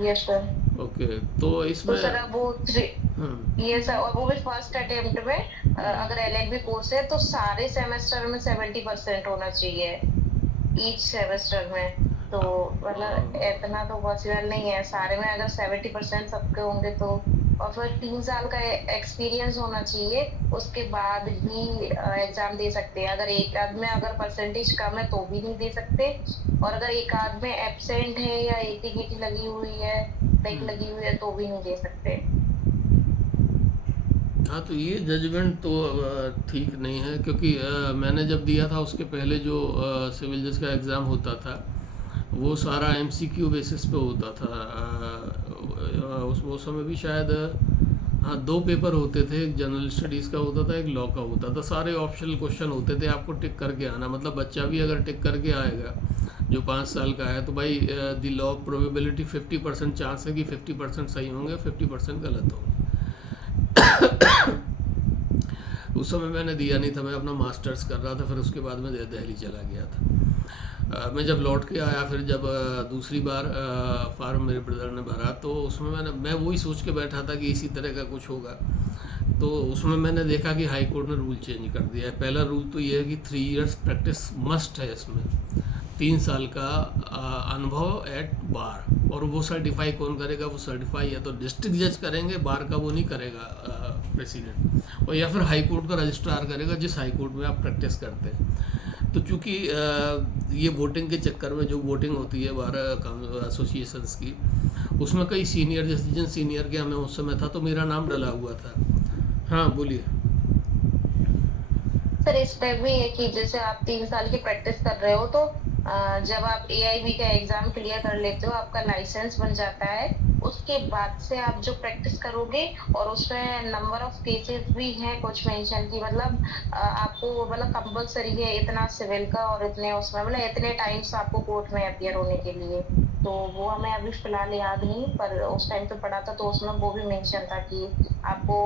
yes sir. Okay, तो इसमें तो सर अब वो ये सर, और वो भी फर्स्ट अटेम्प्ट में अगर एलएलबी कोर्स है तो सारे सेमेस्टर में 70% होना चाहिए ईच सेमेस्टर में। तो मतलब इतना तो पॉसिबल नहीं है सारे में, अगर 70% सबके होंगे तो। और फिर 3 साल का एक्सपीरियंस होना चाहिए, उसके बाद ही एग्जाम दे सकते हैं। अगर एक आध में अगर परसेंटेज कम है तो भी नहीं दे सकते, और अगर एक आध में एब्सेंट है या एटी लगी हुई है, बैक लगी हुई है तो भी नहीं दे सकते। हाँ, तो ये जजमेंट तो ठीक नहीं है, क्योंकि मैंने जब दिया था उसके पहले जो सिविल जज का एग्ज़ाम होता था वो सारा एमसीक्यू बेसिस पे होता था। उस समय भी शायद हाँ 2 पेपर होते थे, एक जनरल स्टडीज़ का होता था, एक लॉ का होता था। सारे ऑप्शनल क्वेश्चन होते थे, आपको टिक करके आना, मतलब बच्चा भी अगर टिक करके आएगा जो 5 साल का है तो भाई द लॉ प्रोबेबिलिटी 50% चांस है कि 50% सही होंगे, 50% गलत होंगे। उस समय मैंने दिया नहीं था, मैं अपना मास्टर्स कर रहा था, फिर उसके बाद मैं दिल्ली चला गया था। मैं जब लौट के आया, फिर जब दूसरी बार फार्म मेरे ब्रदर ने भरा तो उसमें मैं वही सोच के बैठा था कि इसी तरह का कुछ होगा। तो उसमें मैंने देखा कि हाई कोर्ट ने रूल चेंज कर दिया है। पहला रूल तो ये है कि 3 years प्रैक्टिस मस्ट है, इसमें 3 साल का अनुभव एट बार, और वो सर्टिफाई कौन करेगा? वो सर्टिफाई या तो डिस्ट्रिक्ट जज करेंगे, बार का वो नहीं करेगा प्रेसिडेंट, और या फिर हाई कोर्ट का रजिस्ट्रार करेगा जिस हाई कोर्ट में आप प्रैक्टिस करते हैं। तो चूँकि ये वोटिंग के चक्कर में जो वोटिंग होती है बार एसोसिएशंस की, उसमें कई सीनियर, जैसे जिन सीनियर के हमें उस समय था तो मेरा नाम डला हुआ था। हाँ बोलिए सर। इस टाइप भी है कि जैसे आप 3 साल की प्रैक्टिस कर रहे हो तो जब आप एआईबी का एग्जाम क्लियर कर लेते हो, आपका लाइसेंस बन जाता है, उसके बाद से आप जो प्रैक्टिस करोगे, और उसमें नंबर ऑफ केसेस भी है कुछ मेंशन की, मतलब आपको मतलब कंपलसरी है इतना सिविल का और इतने उसमें मतलब इतने टाइम्स आपको कोर्ट में अपीयर होने के लिए। तो वो हमें अभी फिलहाल याद नहीं, पर उस टाइम तो पढ़ा था तो उसमें वो भी मेंशन था कि आपको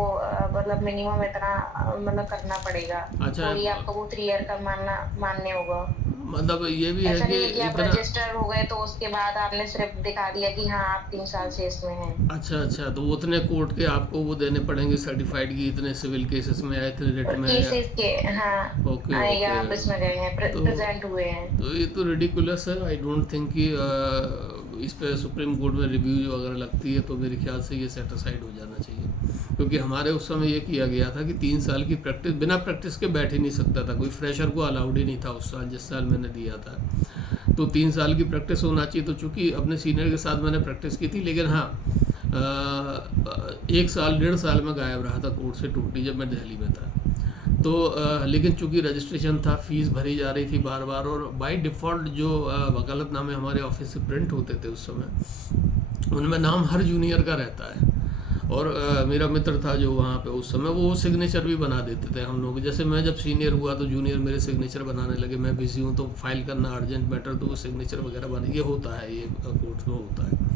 मतलब मिनिमम इतना मतलब करना पड़ेगा। अच्छा, तो ये आपको वो 3 ईयर का मानने होगा। मतलब ये भी है ऐसा कि नहीं है कि आप इतना रजिस्टर हो गए तो उसके बाद आपने सिर्फ दिखा दिया कि हाँ आप 3 साल से इसमें हैं। अच्छा, तो उतने कोर्ट के आपको वो देने पड़ेंगे सर्टिफाइड की इतने सिविल केसेस में या इतने रेट में केसेस के, हाँ ओके या आप इसमें गए हैं, प्रेजेंट हुए हैं। तो ये तो रिडिकुलस है। आई डोंट थिंक कि इस पे सुप्रीम कोर्ट में रिव्यू अगर लगती है तो मेरे ख्याल से ये सेटिस्फाइड हो जाना चाहिए, क्योंकि हमारे उस समय ये किया गया था कि 3 साल की प्रैक्टिस, बिना प्रैक्टिस के बैठ ही नहीं सकता था कोई, फ्रेशर को अलाउड ही नहीं था उस साल जिस साल मैंने दिया था। तो 3 साल की प्रैक्टिस होना चाहिए। तो चूँकि अपने सीनियर के साथ मैंने प्रैक्टिस की थी, लेकिन हाँ 1 साल 1.5 साल में गायब रहा था कोर्ट से टोटली जब मैं दिल्ली में था। तो लेकिन चूंकि रजिस्ट्रेशन था, फीस भरी जा रही थी बार बार, और बाय डिफ़ॉल्ट जो वकालतनामे हमारे ऑफिस से प्रिंट होते थे उस समय, उनमें नाम हर जूनियर का रहता है। और मेरा मित्र था जो वहाँ पे उस समय, वो सिग्नेचर भी बना देते थे हम लोग। जैसे मैं जब सीनियर हुआ तो जूनियर मेरे सिग्नेचर बनाने लगे, मैं बिजी हूँ तो फाइल करना अर्जेंट मैटर, तो वो सिग्नेचर वगैरह बने, ये होता है, ये कोर्स में होता है।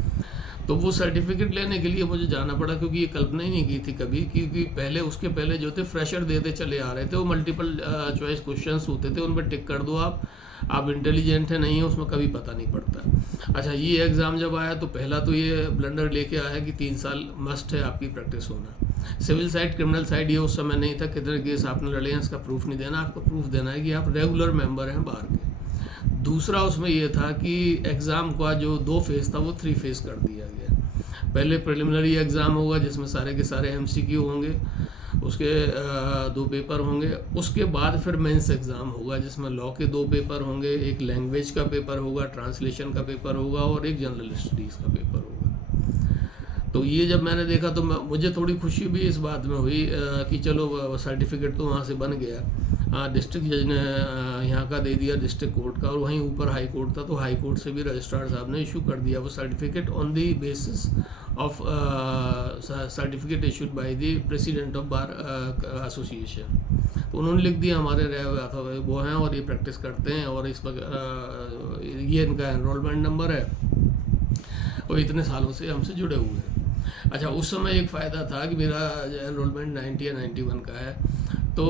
तो वो सर्टिफिकेट लेने के लिए मुझे जाना पड़ा, क्योंकि ये कल्पना ही नहीं की थी कभी, क्योंकि पहले उसके पहले जो थे फ्रेशर देते चले आ रहे थे, वो मल्टीपल चॉइस क्वेश्चंस होते थे, उन पर टिक कर दो आप इंटेलिजेंट है नहीं है उसमें कभी पता नहीं पड़ता। अच्छा, ये एग्ज़ाम जब आया तो पहला तो ये ब्लंडर लेके आया कि 3 साल मस्ट है आपकी प्रैक्टिस होना। सिविल साइड, क्रिमिनल साइड ये उस समय नहीं था, कितने केस आपने लड़े हैं इसका प्रूफ नहीं देना, आपको प्रूफ देना है कि आप रेगुलर मेंबर हैं बार के। दूसरा उसमें ये था कि एग्ज़ाम का जो 2 फेज़ था वो 3 फेज़ कर दिया गया। पहले प्रिलिमिनरी एग्ज़ाम होगा जिसमें सारे के सारे एमसीक्यू होंगे, उसके 2 पेपर होंगे। उसके बाद फिर मेंस एग्ज़ाम होगा जिसमें लॉ के 2 पेपर होंगे, एक लैंग्वेज का पेपर होगा, ट्रांसलेशन का पेपर होगा और एक जनरल स्टडीज़ का पेपर होगा। तो ये जब मैंने देखा तो मुझे थोड़ी खुशी भी इस बात में हुई कि चलो सर्टिफिकेट तो वहाँ से बन गया। हाँ, डिस्ट्रिक्ट जज ने यहाँ का दे दिया डिस्ट्रिक्ट कोर्ट का, और वहीं ऊपर हाई कोर्ट था तो हाई कोर्ट से भी रजिस्ट्रार साहब ने इशू कर दिया वो certificate on the basis of certificate issued by the president of bar association. तो उन्होंने लिख दिया हमारे वो हैं और ये प्रैक्टिस करते हैं, और इस वक्त ये इनका एनरोलमेंट नंबर है और इतने सालों से हमसे जुड़े हुए हैं। अच्छा, उस समय एक फ़ायदा था कि मेरा एनरोलमेंट 90 या 91 का है, तो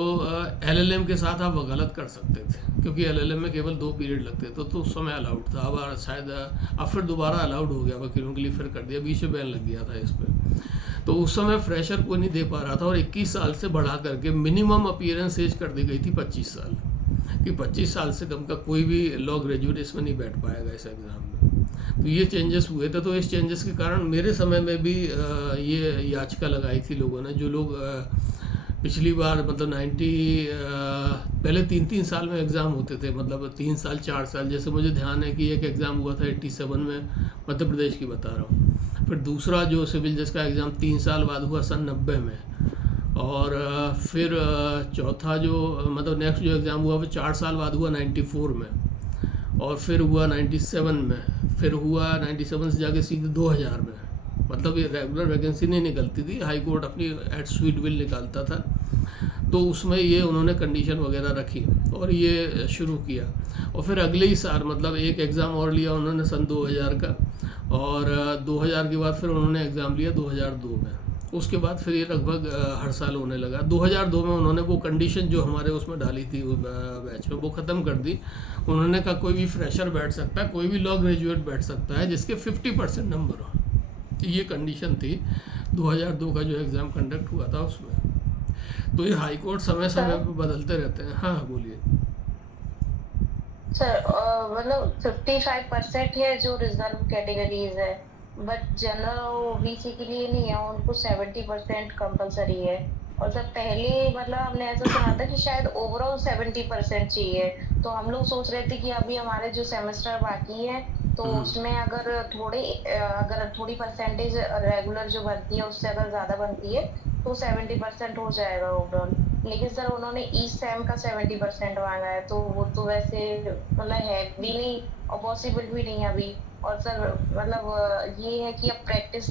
एलएलएम के साथ आप गलत कर सकते थे, क्योंकि एलएलएम में केवल 2 पीरियड लगते थे, तो उस समय अलाउड था। अब शायद अब फिर दोबारा अलाउड हो गया, वकीलों के लिए फिर कर दिया, बीच में बैन लग गया था इस पर। तो उस समय फ्रेशर कोई नहीं दे पा रहा था, और 21 साल से बढ़ा करके मिनिमम अपीयरेंस एज कर दी गई थी 25 साल, कि 25 साल से कम का कोई भी लॉ ग्रेजुएट इसमें नहीं बैठ पाएगा इस एग्ज़ाम में। तो ये चेंजेस हुए थे, तो इस चेंजेस के कारण मेरे समय में भी ये याचिका लगाई थी लोगों ने, जो लोग पिछली बार मतलब 90 पहले 3-3 साल में एग्ज़ाम होते थे, मतलब 3 साल 4 साल। जैसे मुझे ध्यान है कि एक एग्ज़ाम हुआ था 87 में, मध्य प्रदेश की बता रहा हूँ। फिर दूसरा जो सिविल जज का एग्ज़ाम 3 साल बाद हुआ सन 90 में, और फिर चौथा जो मतलब नेक्स्ट जो एग्ज़ाम हुआ वो 4 साल बाद हुआ 94 में, और फिर हुआ 97 में, फिर हुआ 97 से जाके सीधे 2000 में। मतलब ये रेगुलर वैकेंसी नहीं निकलती थी, हाई कोर्ट अपनी एट स्वीट विल निकालता था, तो उसमें ये उन्होंने कंडीशन वगैरह रखी और ये शुरू किया। और फिर अगले ही साल मतलब एक एग्ज़ाम और लिया उन्होंने सन 2000 का, और 2000 के बाद फिर उन्होंने एग्ज़ाम लिया 2002 में। उसके बाद फिर ये लगभग हर साल होने लगा। 2002 में उन्होंने वो कंडीशन जो हमारे उसमें डाली थी बैच में वो ख़त्म कर दी। उन्होंने कहा कोई भी फ्रेशर बैठ सकता है, कोई भी लॉ ग्रेजुएट बैठ सकता है जिसके 50% नंबर हो। ये कंडीशन थी 2002 का जो एग्ज़ाम कंडक्ट हुआ था उसमें। तो ये हाई कोर्ट समय समय पर बदलते रहते हैं। हाँ, बोलिए सर। मतलब 55% है जो रिजर्व कैटेगरीज है, बट जनरल और ओबीसी के लिए नहीं है, उनको 70% कंपलसरी है। और सर पहले मतलब हमने ऐसा सुना था कि शायद ओवरऑल 70% चाहिए, तो हम लोग सोच रहे थे कि अभी हमारे जो सेमेस्टर बाकी है तो उसमें अगर थोड़ी परसेंटेज रेगुलर जो बनती है उससे अगर ज्यादा बनती है तो 70% हो जाएगा ओवरऑल। लेकिन सर उन्होंने ई सेम का 70% मांगा है, तो वो तो वैसे मतलब है भी नहीं और पॉसिबल भी नहीं है अभी। और सर मतलब ये है कि अब प्रैक्टिस